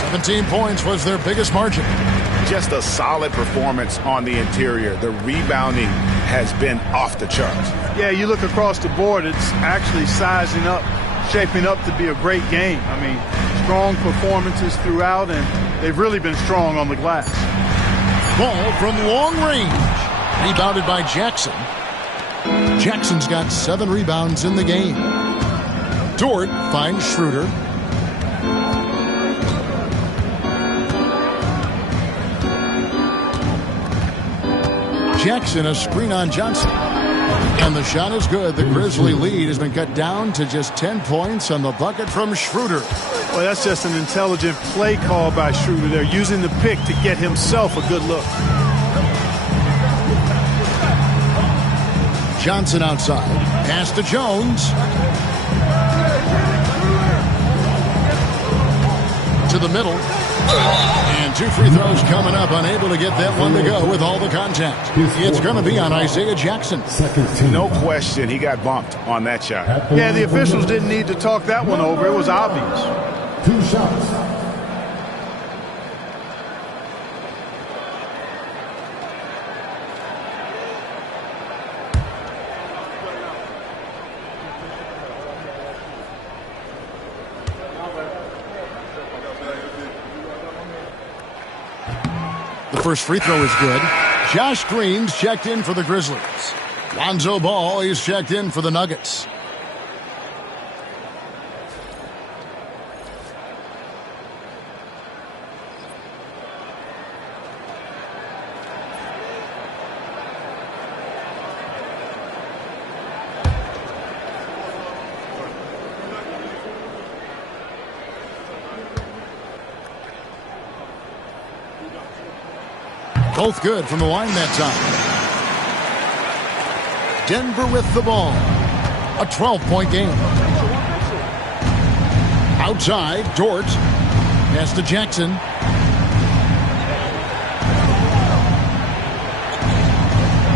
17 points was their biggest margin. Just a solid performance on the interior. The rebounding has been off the charts. Yeah, you look across the board, it's actually sizing up, shaping up to be a great game. I mean, strong performances throughout, and they've really been strong on the glass. Ball from long range. Rebounded by Jackson. Jackson's got 7 rebounds in the game. Dort finds Schroeder. Jackson a screen on Johnson. And the shot is good. The Grizzly lead has been cut down to just 10 points on the bucket from Schroeder. Well, that's just an intelligent play call by Schroeder there, using the pick to get himself a good look. Johnson outside. Pass to Jones. To the middle. And 2 free throws coming up, unable to get that one to go with all the contact. It's going to be on Isaiah Jackson. No question, he got bumped on that shot. Yeah, the officials didn't need to talk that one over. It was obvious. 2 shots. The first free throw is good. Josh Green's checked in for the Grizzlies. Lonzo Ball is checked in for the Nuggets. Both good from the line that time. Denver with the ball. A 12-point game. Outside, Dort. Pass to Jackson.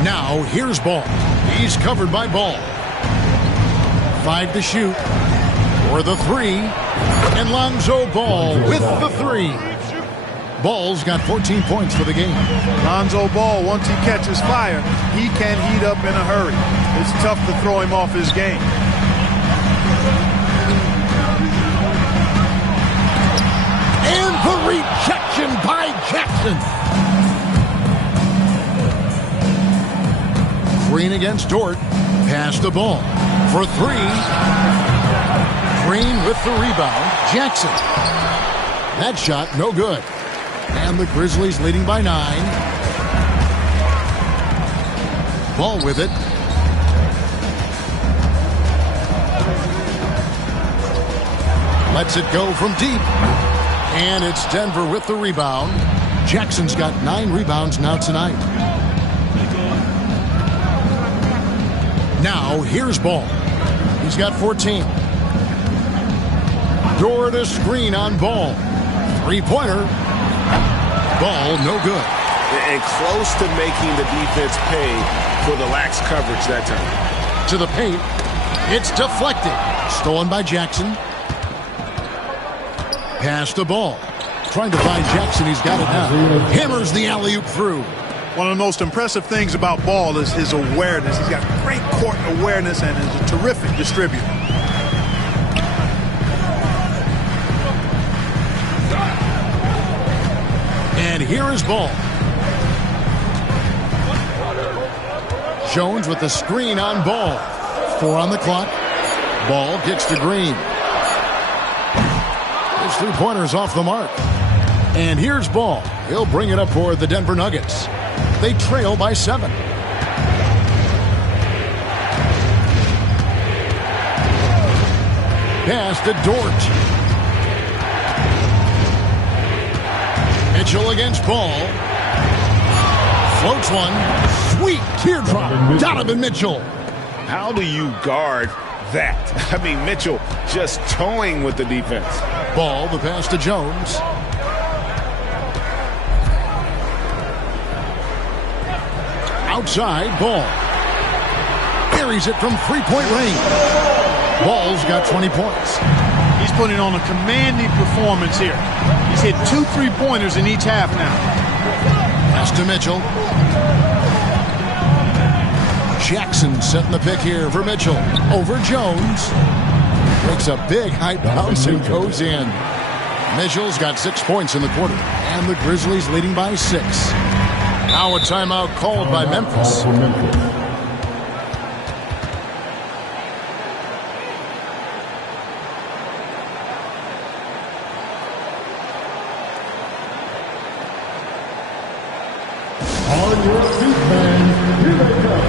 Now, here's Ball. He's covered by Ball. 5 to shoot. For the 3. And Lonzo Ball with the 3. Ball's got 14 points for the game. Lonzo Ball, once he catches fire, he can heat up in a hurry. It's tough to throw him off his game. And the rejection by Jackson. Green against Dort. Pass the Ball for 3. Green with the rebound. Jackson. That shot, no good. And the Grizzlies leading by 9. Ball with it. Lets it go from deep. And it's Denver with the rebound. Jackson's got 9 rebounds now tonight. Now, here's Ball. He's got 14. Dort a screen on Ball. 3-pointer. Ball, no good. And close to making the defense pay for the lax coverage that time. To the paint. It's deflected. Stolen by Jackson. Pass the Ball. Trying to find Jackson. He's got it now. Hammers the alley-oop through. One of the most impressive things about Ball is his awareness. He's got great court awareness and is a terrific distributor. And here is Ball. Jones with the screen on Ball. 4 on the clock. Ball gets to Green. His 3-pointer's off the mark. And here's Ball. He'll bring it up for the Denver Nuggets. They trail by 7. Pass to Dort. Mitchell against Ball. Floats one. Sweet teardrop. Donovan Mitchell. How do you guard that? I mean, Mitchell just toying with the defense. Ball, the pass to Jones. Outside, Ball. Carries it from 3-point range. Ball's got 20 points. He's putting on a commanding performance here. He's hit 2 3-pointers in each half now. Pass to Mitchell. Jackson setting the pick here for Mitchell. Over Jones. Makes a big high bounce and goes in. Mitchell's got 6 points in the quarter. And the Grizzlies leading by 6. Now a timeout called by Memphis. On your feet, man. Here they come.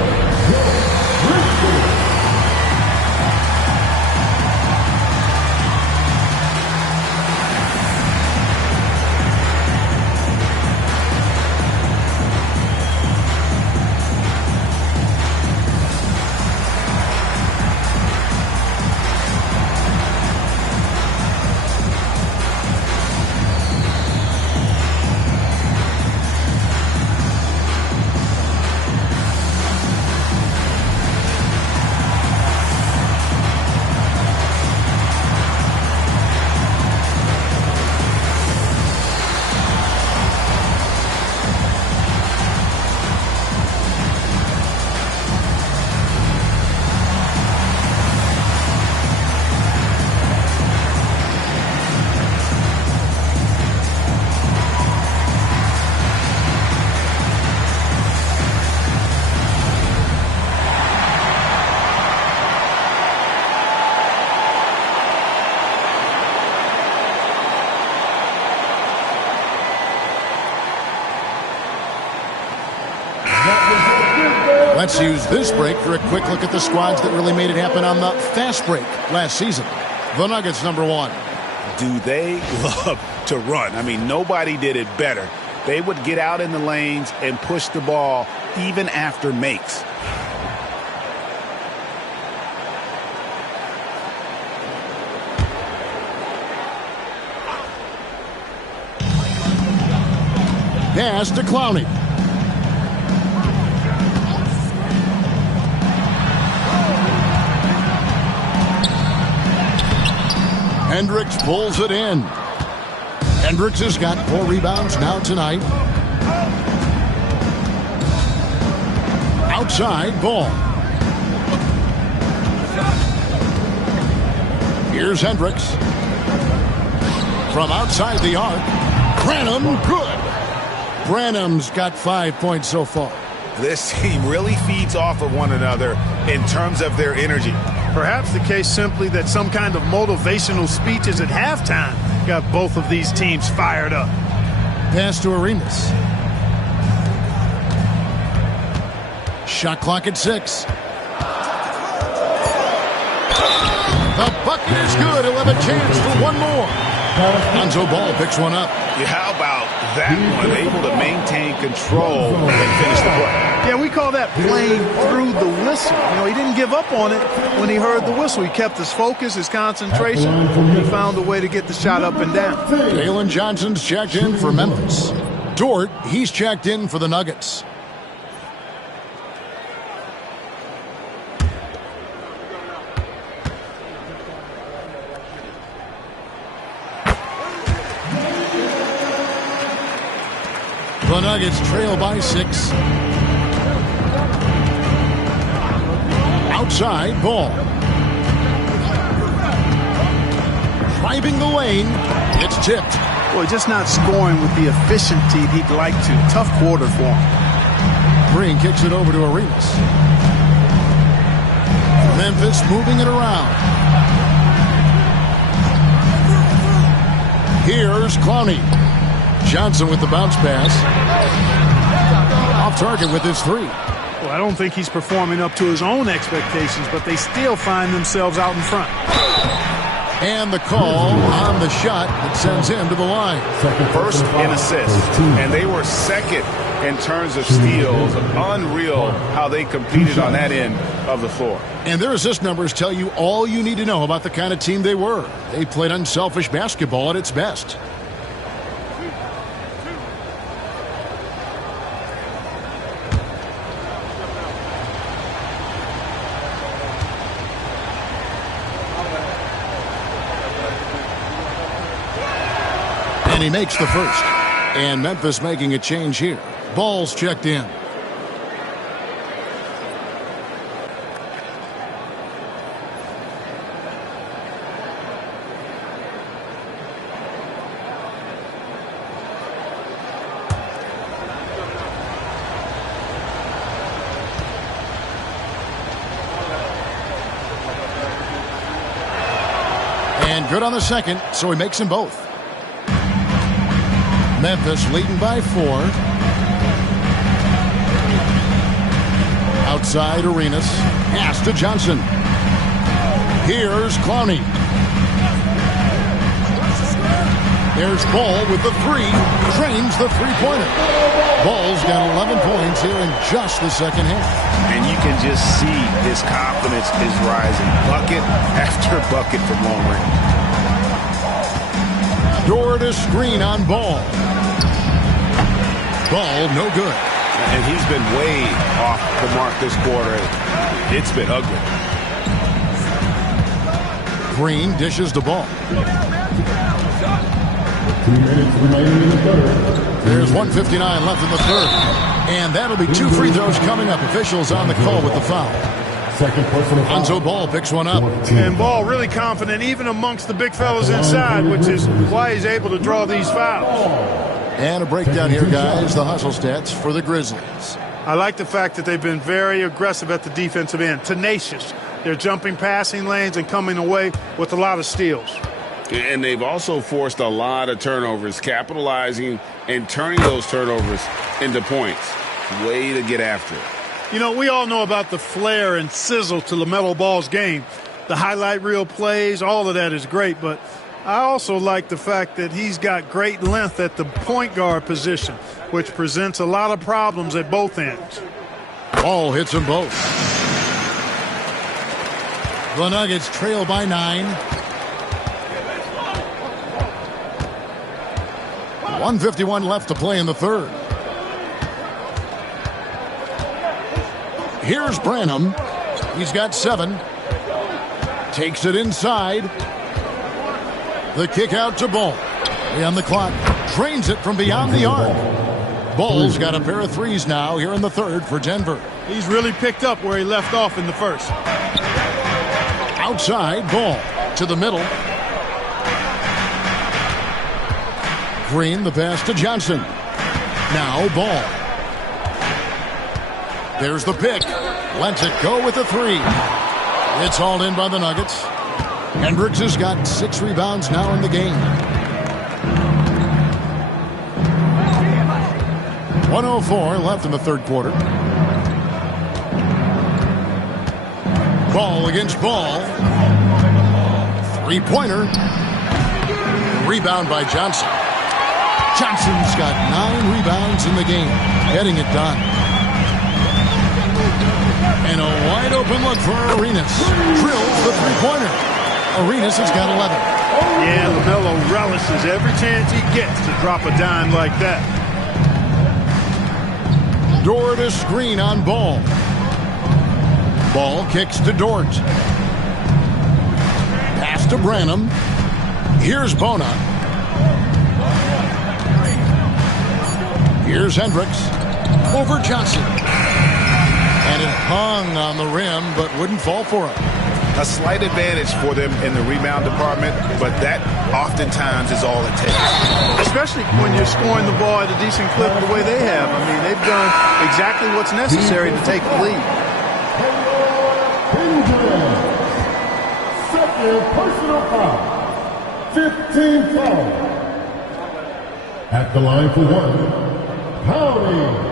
Let's use this break for a quick look at the squads that really made it happen on the fast break last season. The Nuggets, number 1. Do they love to run? I mean, nobody did it better. They would get out in the lanes and push the ball even after makes. Pass to Clowney. Hendricks pulls it in. Hendricks has got 4 rebounds now tonight. Outside Ball. Here's Hendricks. From outside the arc. Branham, good. Branham's got 5 points so far. This team really feeds off of one another in terms of their energy. Perhaps the case simply that some kind of motivational speeches at halftime got both of these teams fired up. Pass to Arenas. Shot clock at 6. The bucket is good. He'll have a chance for one more. Lonzo Ball picks one up. Yeah, how about that one? Able to maintain control and finish the play. Yeah, we call that playing through the whistle. You know, he didn't give up on it when he heard the whistle. He kept his focus, his concentration, and he found a way to get the shot up and down. Jalen Johnson's checked in for Memphis. Dort, he's checked in for the Nuggets. The Nuggets trail by 6. Outside Ball. Driving the lane. It's tipped. Boy, just not scoring with the efficiency he'd like to. Tough quarter for him. Green kicks it over to Arenas. Memphis moving it around. Here's Clowney. Johnson with the bounce pass. Off target with his 3. Well, I don't think he's performing up to his own expectations, but they still find themselves out in front. And the call on the shot that sends him to the line. First in assists, and they were second in terms of steals. Unreal how they competed on that end of the floor. And their assist numbers tell you all you need to know about the kind of team they were. They played unselfish basketball at its best. And he makes the first. And Memphis making a change here. Ball's checked in. And good on the second, so he makes them both. Memphis leading by 4. Outside Arenas. Pass to Johnson. Here's Clowney. There's Ball with the 3. Drains the 3-pointer. Ball's got 11 points here in just the second half. And you can just see his confidence is rising. Bucket after bucket from long range. Door to screen on Ball. Ball no good. And he's been way off the mark this quarter. It's been ugly. Green dishes the ball. 2 minutes remaining in the third. There's 1:59 left in the third. And that'll be 2 free throws coming up. Officials on the call with the foul. Second personal foul. Lonzo Ball picks one up. And Ball really confident even amongst the big fellas inside, which is why he's able to draw these fouls. And a breakdown here, guys. The hustle stats for the Grizzlies. I like the fact that they've been very aggressive at the defensive end. Tenacious. They're jumping passing lanes and coming away with a lot of steals. And they've also forced a lot of turnovers, capitalizing and turning those turnovers into points. Way to get after it. You know, we all know about the flair and sizzle to LaMelo Ball's game. The highlight reel plays, all of that is great, but I also like the fact that he's got great length at the point guard position, which presents a lot of problems at both ends. Ball hits them both. The Nuggets trail by 9. 1:51 left to play in the third. Here's Branham. He's got 7. Takes it inside. The kick out to Ball. On the clock. Drains it from beyond the arc. Ball's got a pair of threes now here in the third for Denver. He's really picked up where he left off in the first. Outside, Ball to the middle. Green, the pass to Johnson. Now Ball. There's the pick. Lets it go with a 3. It's hauled in by the Nuggets. Hendricks has got 6 rebounds now in the game. 1:04 left in the third quarter. Ball against Ball. 3-pointer. Rebound by Johnson. Johnson's got 9 rebounds in the game. Getting it done. And a wide open look for Arenas. Drills the 3-pointer. Arenas has got 11. Yeah, LaMelo relishes every chance he gets to drop a dime like that. Dort a screen on Ball. Ball kicks to Dort. Pass to Branham. Here's Bona. Here's Hendricks. Over Johnson. And it hung on the rim, but wouldn't fall for him. A slight advantage for them in the rebound department, but that oftentimes is all it takes. Especially when you're scoring the ball at a decent clip the way they have. I mean, they've done exactly what's necessary to take the lead. Second personal foul. 15 foul. At the line for 1. Pounding.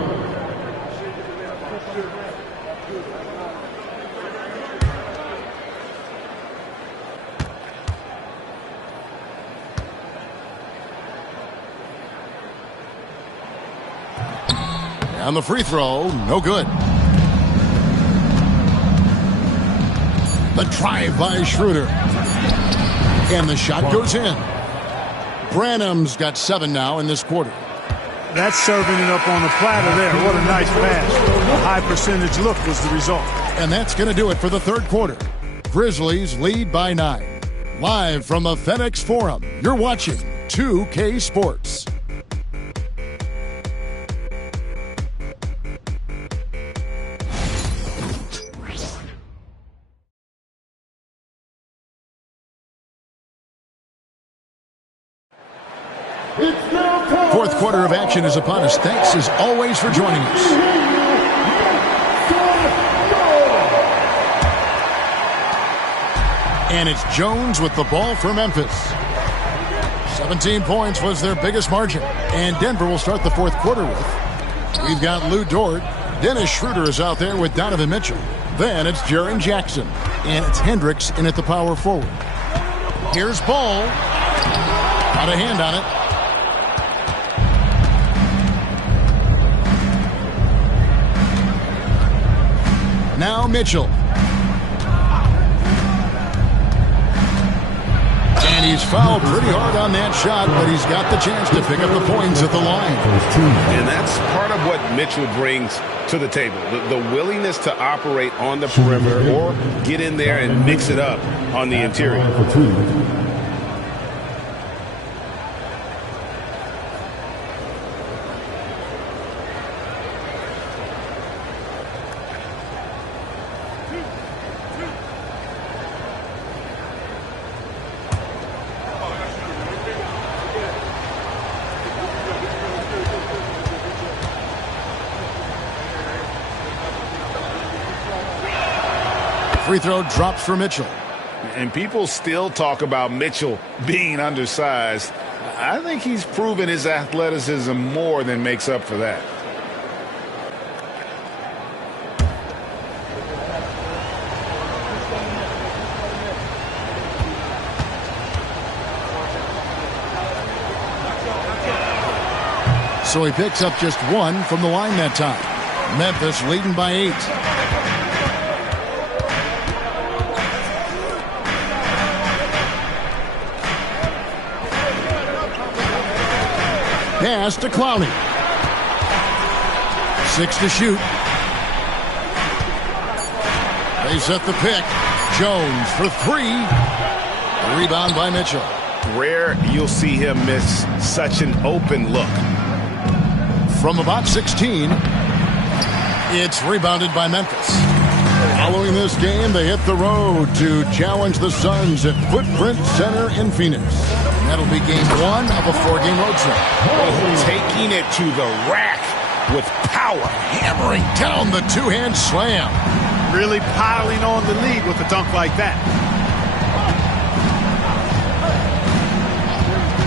On the free throw, no good. The drive by Schroeder. And the shot goes in. Branham's got 7 now in this quarter. That's serving it up on the platter there. What a nice pass. A high percentage look was the result. And that's going to do it for the third quarter. Grizzlies lead by 9. Live from the FedEx Forum, you're watching 2K Sports. Fourth quarter of action is upon us. Thanks as always for joining us. And it's Jones with the ball for Memphis. 17 points was their biggest margin. And Denver will start the fourth quarter with. We've got Lou Dort. Dennis Schroeder is out there with Donovan Mitchell. Then it's Jaren Jackson. And it's Hendricks in at the power forward. Here's Ball. Got a hand on it. Now Mitchell. And he's fouled pretty hard on that shot, but he's got the chance to pick up the points at the line. And that's part of what Mitchell brings to the table. The willingness to operate on the perimeter or get in there and mix it up on the interior. Free throw drops for Mitchell. And people still talk about Mitchell being undersized. I think he's proven his athleticism more than makes up for that. So he picks up just 1 from the line that time. Memphis leading by 8. Pass to Clowney. 6 to shoot. They set the pick. Jones for 3. A rebound by Mitchell. Rare you'll see him miss such an open look. From about 16, it's rebounded by Memphis. Following this game, they hit the road to challenge the Suns at Footprint Center in Phoenix. That'll be game 1 of a 4-game road trip. Oh, taking it to the rack with power. Hammering down the two-hand slam. Really piling on the lead with a dunk like that.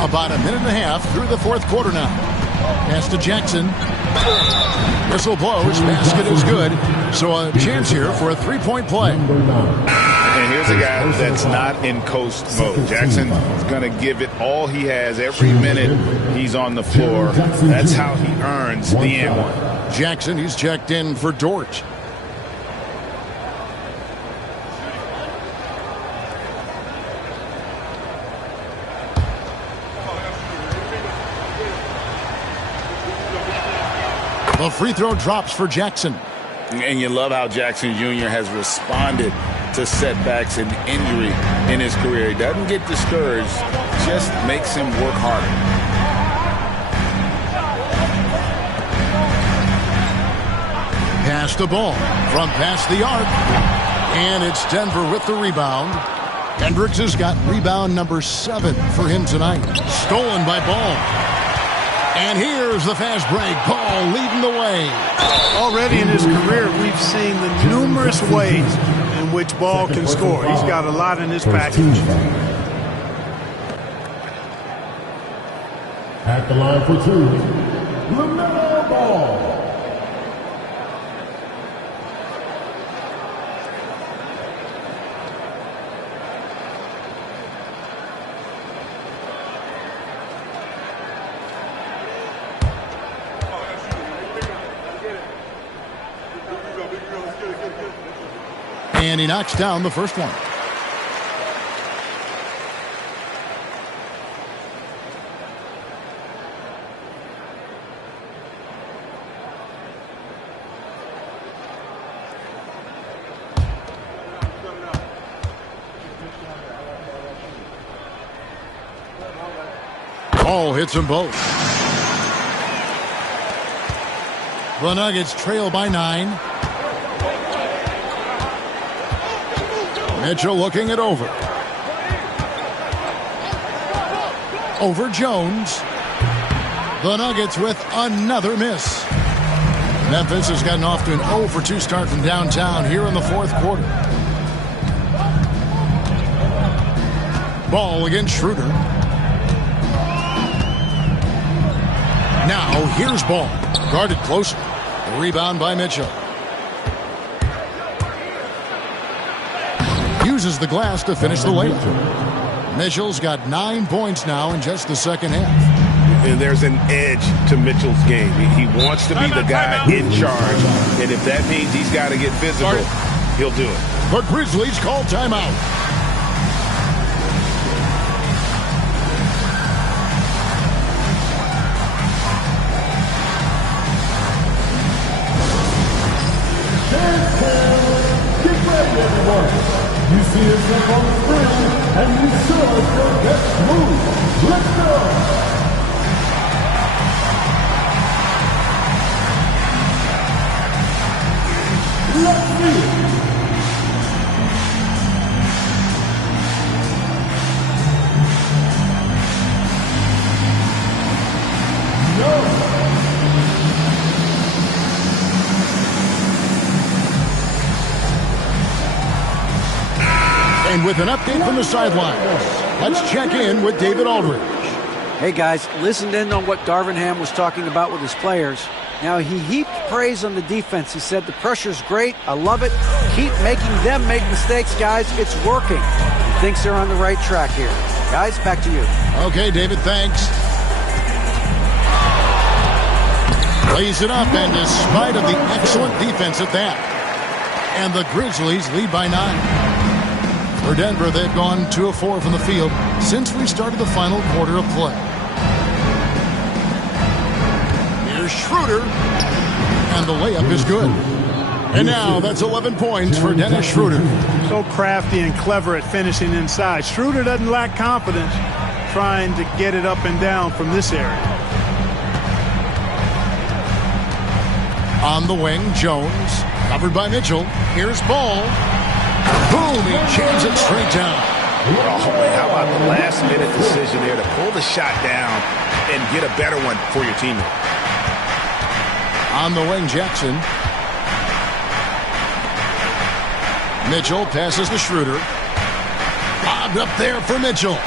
About a minute and a half through the fourth quarter now. Pass to Jackson. Whistle blows. Basket is good. So a chance here for a 3-point play. And here's a guy that's not in coast mode. Jackson is going to give it all he has every minute he's on the floor. That's how he earns the and one. Jackson, he's checked in for Dort. The free throw drops for Jackson. And you love how Jackson Jr. has responded to setbacks and injury in his career. He doesn't get discouraged, just makes him work harder. Pass the ball from past the arc. And it's Denver with the rebound. Hendricks has got rebound number 7 for him tonight. Stolen by Ball. And here's the fast break. Ball leading the way. Already in his career, we've seen the numerous ways in which Ball can score. He's got a lot in his package. At the line for 2, LaMelo Ball. And he knocks down the first one. Ball hits them both. The Nuggets trail by 9. Mitchell looking it over. Over Jones. The Nuggets with another miss. Memphis has gotten off to an 0 for 2 start from downtown here in the fourth quarter. Ball against Schroeder. Now here's Ball. Guarded closer. The rebound by Mitchell. Uses the glass to finish the layup. Mitchell's got 9 points now in just the second half. And there's an edge to Mitchell's game. He wants to be the guy in charge. And if that means he's got to get physical, he'll do it. The Grizzlies call timeout. Get ready, everyone. You see yourself on the screen, and you serve your best move. Let's go! Let's see it. No. And with an update from the sidelines, let's check in with David Aldridge. Hey guys, listened in on what Darvingham was talking about with his players. Now he heaped praise on the defense. He said the pressure's great. I love it. Keep making them make mistakes, guys. It's working. He thinks they're on the right track here. Guys, back to you. Okay, David, thanks. Lays it up, and despite of the excellent defense at that, and the Grizzlies lead by 9. For Denver, they've gone 2 of 4 from the field since we started the final quarter of play. Here's Schroeder, and the layup is good. And now that's 11 points for Dennis Schroeder. So crafty and clever at finishing inside. Schroeder doesn't lack confidence trying to get it up and down from this area. On the wing, Jones, covered by Mitchell. Here's Ball. Boom, he jams it straight down. Oh, man, how about the last-minute decision there to pull the shot down and get a better one for your teammate? On the wing, Jackson. Mitchell passes to Schroeder. Lobbed up there for Mitchell.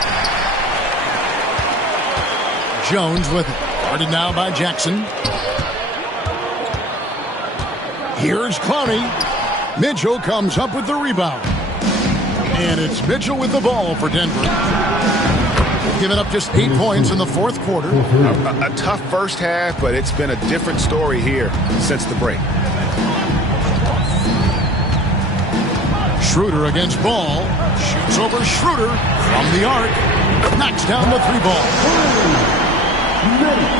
Jones with it. Guarded now by Jackson. Here's Clowney. Mitchell comes up with the rebound. And it's Mitchell with the ball for Denver. Giving up just 8 points in the fourth quarter. A tough first half, but it's been a different story here since the break. Schroeder against Ball. Shoots over Schroeder from the arc. Knocks down the 3-ball.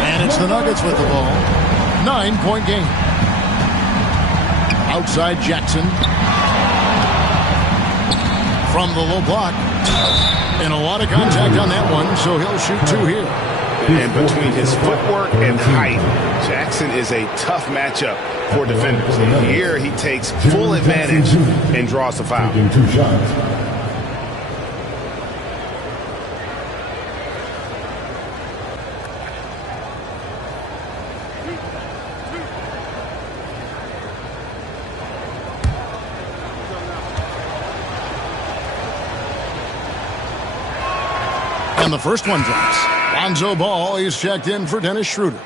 And it's the Nuggets with the ball. 9-point game. Outside Jackson. From the low block. And a lot of contact on that one, so he'll shoot 2 here. And between his footwork and height, Jackson is a tough matchup for defenders. And here he takes full advantage and draws the foul. And the first one drops. Lonzo Ball is checked in for Dennis Schroeder.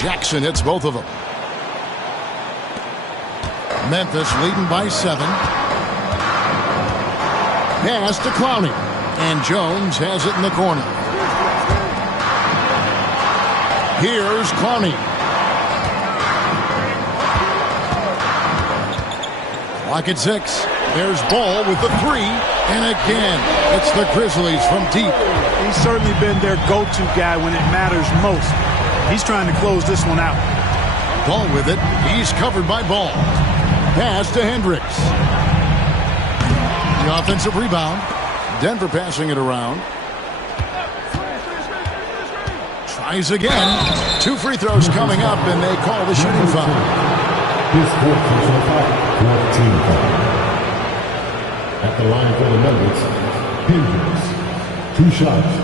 Jackson hits both of them. Memphis leading by 7. Pass to Clowney. And Jones has it in the corner. Here's Clowney. Clock at 6. There's Ball with the 3. And again, it's the Grizzlies from deep. He's certainly been their go-to guy when it matters most. He's trying to close this one out. Ball with it. He's covered by Ball. Pass to Hendricks. The offensive rebound. Denver passing it around. Tries again. 2 free throws coming up, and they call the shooting foul. His 14th foul, 14 foul. At the line for the Nuggets, Hendricks. 2 shots.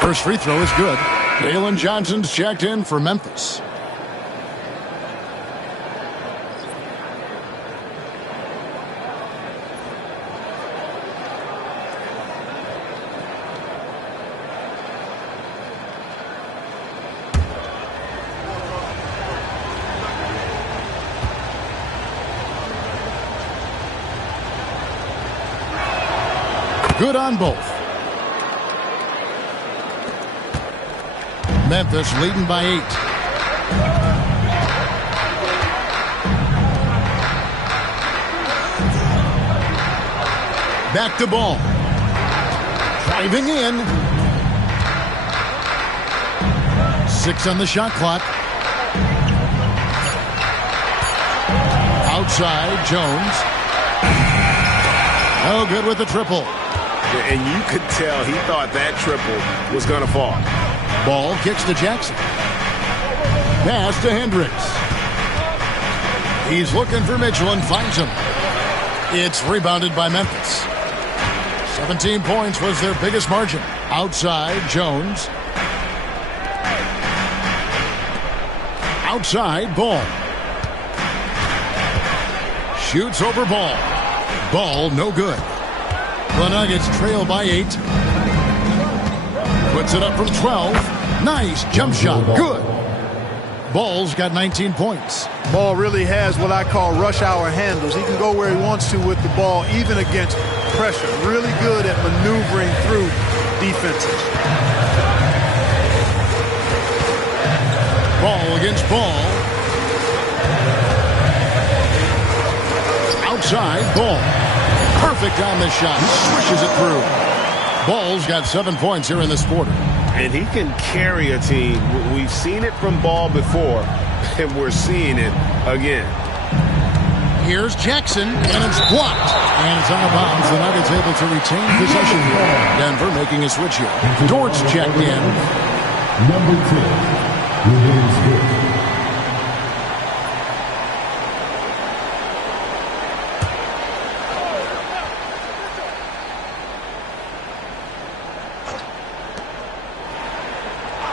First free throw is good. Jalen Johnson's checked in for Memphis. Good on both. Memphis leading by 8. Back to Ball. Driving in. 6 on the shot clock. Outside, Jones. No good with the triple. And you could tell he thought that triple was going to fall. Ball kicks to Jackson. Pass to Hendricks. He's looking for Mitchell and finds him. It's rebounded by Memphis. 17 points was their biggest margin. Outside, Jones. Outside, Ball. Shoots over Ball. Ball, no good. The Nuggets trail by 8. Puts it up from 12. Nice jump shot. Good. Ball's got 19 points. Ball really has what I call rush hour handles. He can go where he wants to with the ball, even against pressure. Really good at maneuvering through defenses. Ball against Ball. Outside, Ball. Perfect on the shot. Swishes it through. Ball's got 7 points here in this quarter. And he can carry a team. We've seen it from Ball before, and we're seeing it again. Here's Jackson, and it's blocked. And it's out of bounds. The Nuggets able to retain possession here. Denver making a switch here. Dortz checked in. Number 10, remains good.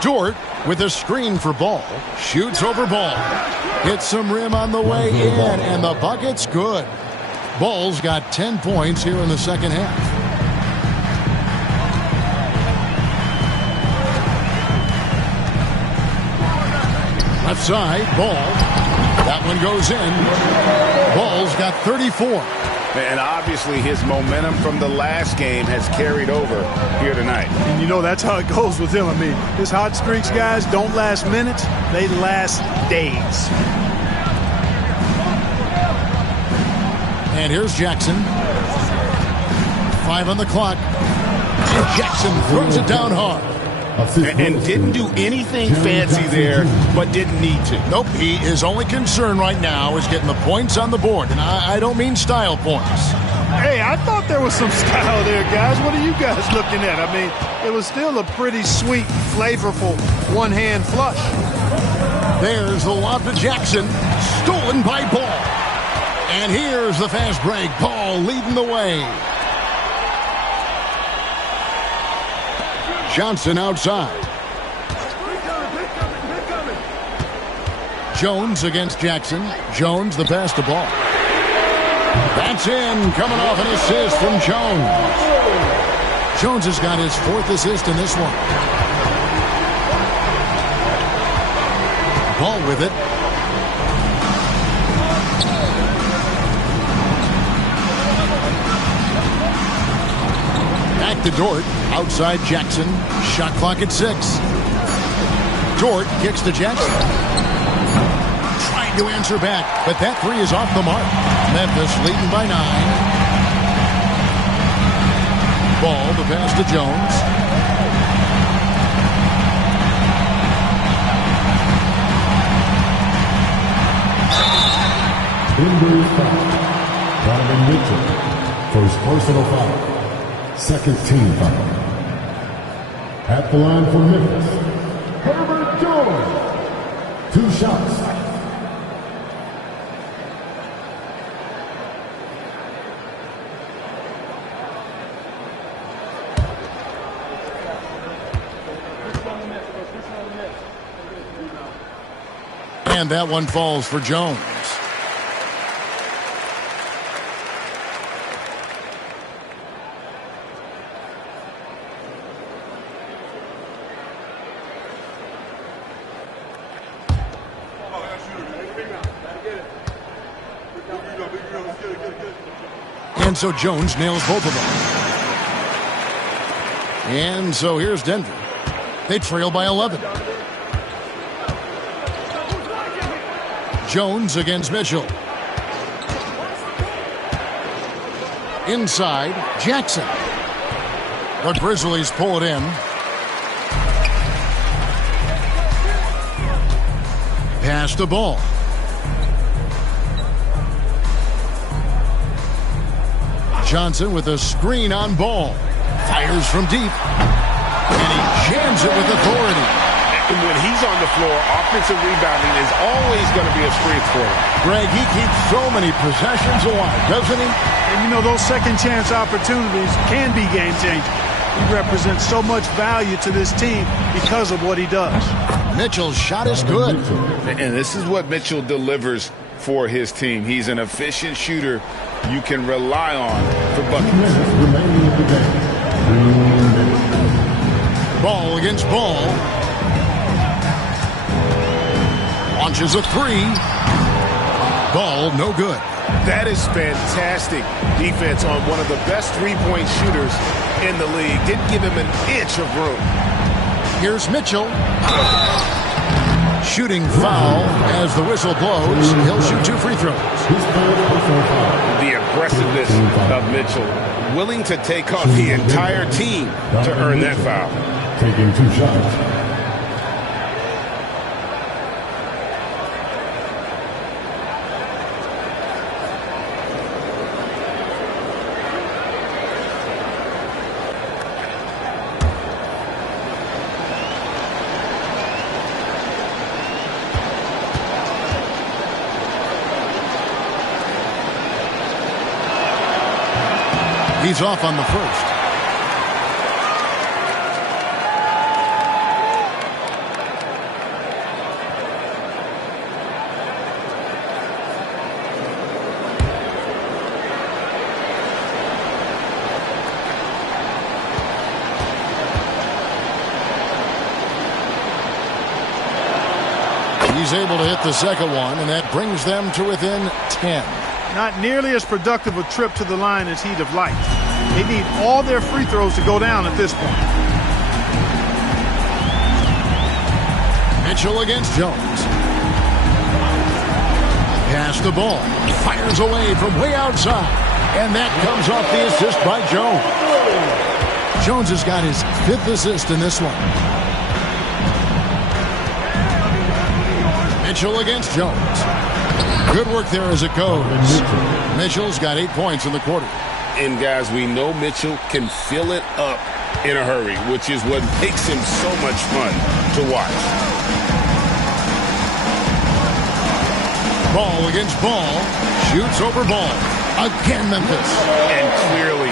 Dort with a screen for Ball. Shoots over Ball. Hits some rim on the way in, and the bucket's good. Ball's got 10 points here in the second half. Left side, Ball. That one goes in. Ball's got 34. And obviously his momentum from the last game has carried over here tonight. And you know that's how it goes with him. I mean, his hot streaks, guys, don't last minutes. They last days. And here's Jackson. 5 on the clock. And Jackson throws it down hard. And didn't do anything fancy there, but didn't need to. Nope, his only concern right now is getting the points on the board. And I don't mean style points. Hey, I thought there was some style there, guys. What are you guys looking at? I mean, it was still a pretty sweet, flavorful one-hand flush. There's the lob to Jackson. Stolen by Ball. And here's the fast break. Ball leading the way. Johnson outside. Jones against Jackson. Jones the pass to Ball. That's in. Coming off an assist from Jones. Jones has got his 4th assist in this one. Ball with it. Back to Dort. Outside Jackson. Shot clock at 6. Dort kicks to Jackson. Trying to answer back, but that 3 is off the mark. Memphis leading by 9. Ball, the pass to Jones. Injury foul. Donovan Mitchell. First personal foul. Second team foul. At the line for Memphis, Herbert Jones. 2 shots. And that one falls for Jones. And so Jones nails both of them. And so here's Denver. They trail by 11. Jones against Mitchell. Inside, Jackson. The Grizzlies pull it in. Pass the ball. Johnson with a screen on Ball. Fires from deep. And he jams it with authority. And when he's on the floor, offensive rebounding is always going to be a strength for him. Greg, he keeps so many possessions alive, doesn't he? And you know, those second chance opportunities can be game changing. He represents so much value to this team because of what he does. Mitchell's shot is good. And this is what Mitchell delivers for his team. He's an efficient shooter you can rely on for buckets. Ball against ball. Launches a three. Ball no good. That is fantastic defense on one of the best three-point shooters in the league. Didn't give him an inch of room. Here's Mitchell. Shooting foul as the whistle blows. He'll shoot 2 free throws. The aggressiveness of Mitchell, willing to take on the entire team to earn that foul. Taking 2 shots. He's off on the first. He's able to hit the second one, and that brings them to within 10. Not nearly as productive a trip to the line as he'd have liked. They need all their free throws to go down at this point. Mitchell against Jones. Pass the ball. Fires away from way outside. And that comes off the assist by Jones. Jones has got his 5th assist in this one. Mitchell against Jones. Good work there as it goes. Mitchell's got 8 points in the quarter. And guys, we know Mitchell can fill it up in a hurry, which is what makes him so much fun to watch. Ball against ball. Shoots over ball. Again, Memphis. And clearly,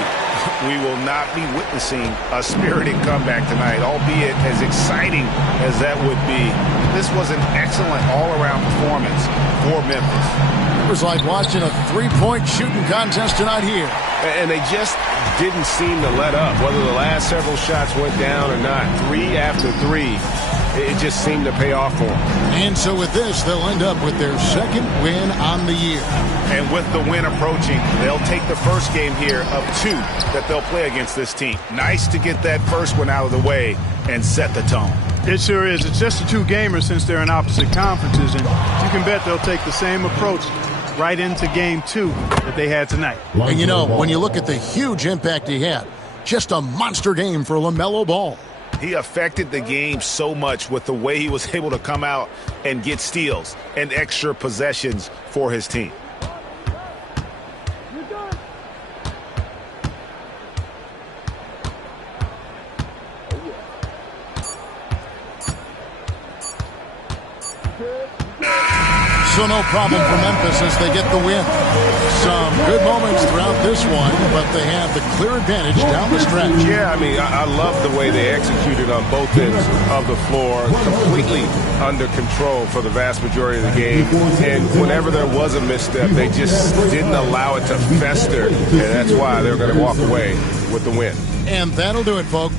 we will not be witnessing a spirited comeback tonight, albeit as exciting as that would be. This was an excellent all-around performance for Memphis. It was like watching a 3-point shooting contest tonight here. And they just didn't seem to let up, whether the last several shots went down or not. 3 after 3, it just seemed to pay off for them. And so with this, they'll end up with their 2nd win on the year. And with the win approaching, they'll take the first game here of 2 that they'll play against this team. Nice to get that first one out of the way and set the tone. It sure is. It's just a 2-gamer since they're in opposite conferences, and you can bet they'll take the same approach right into game 2 that they had tonight. And you know, when you look at the huge impact he had, just a monster game for LaMelo Ball. He affected the game so much with the way he was able to come out and get steals and extra possessions for his team. So no problem for Memphis as they get the win. Some good moments throughout this one, but they have the clear advantage down the stretch. Yeah, I mean, I love the way they executed on both ends of the floor, completely under control for the vast majority of the game. And whenever there was a misstep, they just didn't allow it to fester. And that's why they're going to walk away with the win. And that'll do it, folks.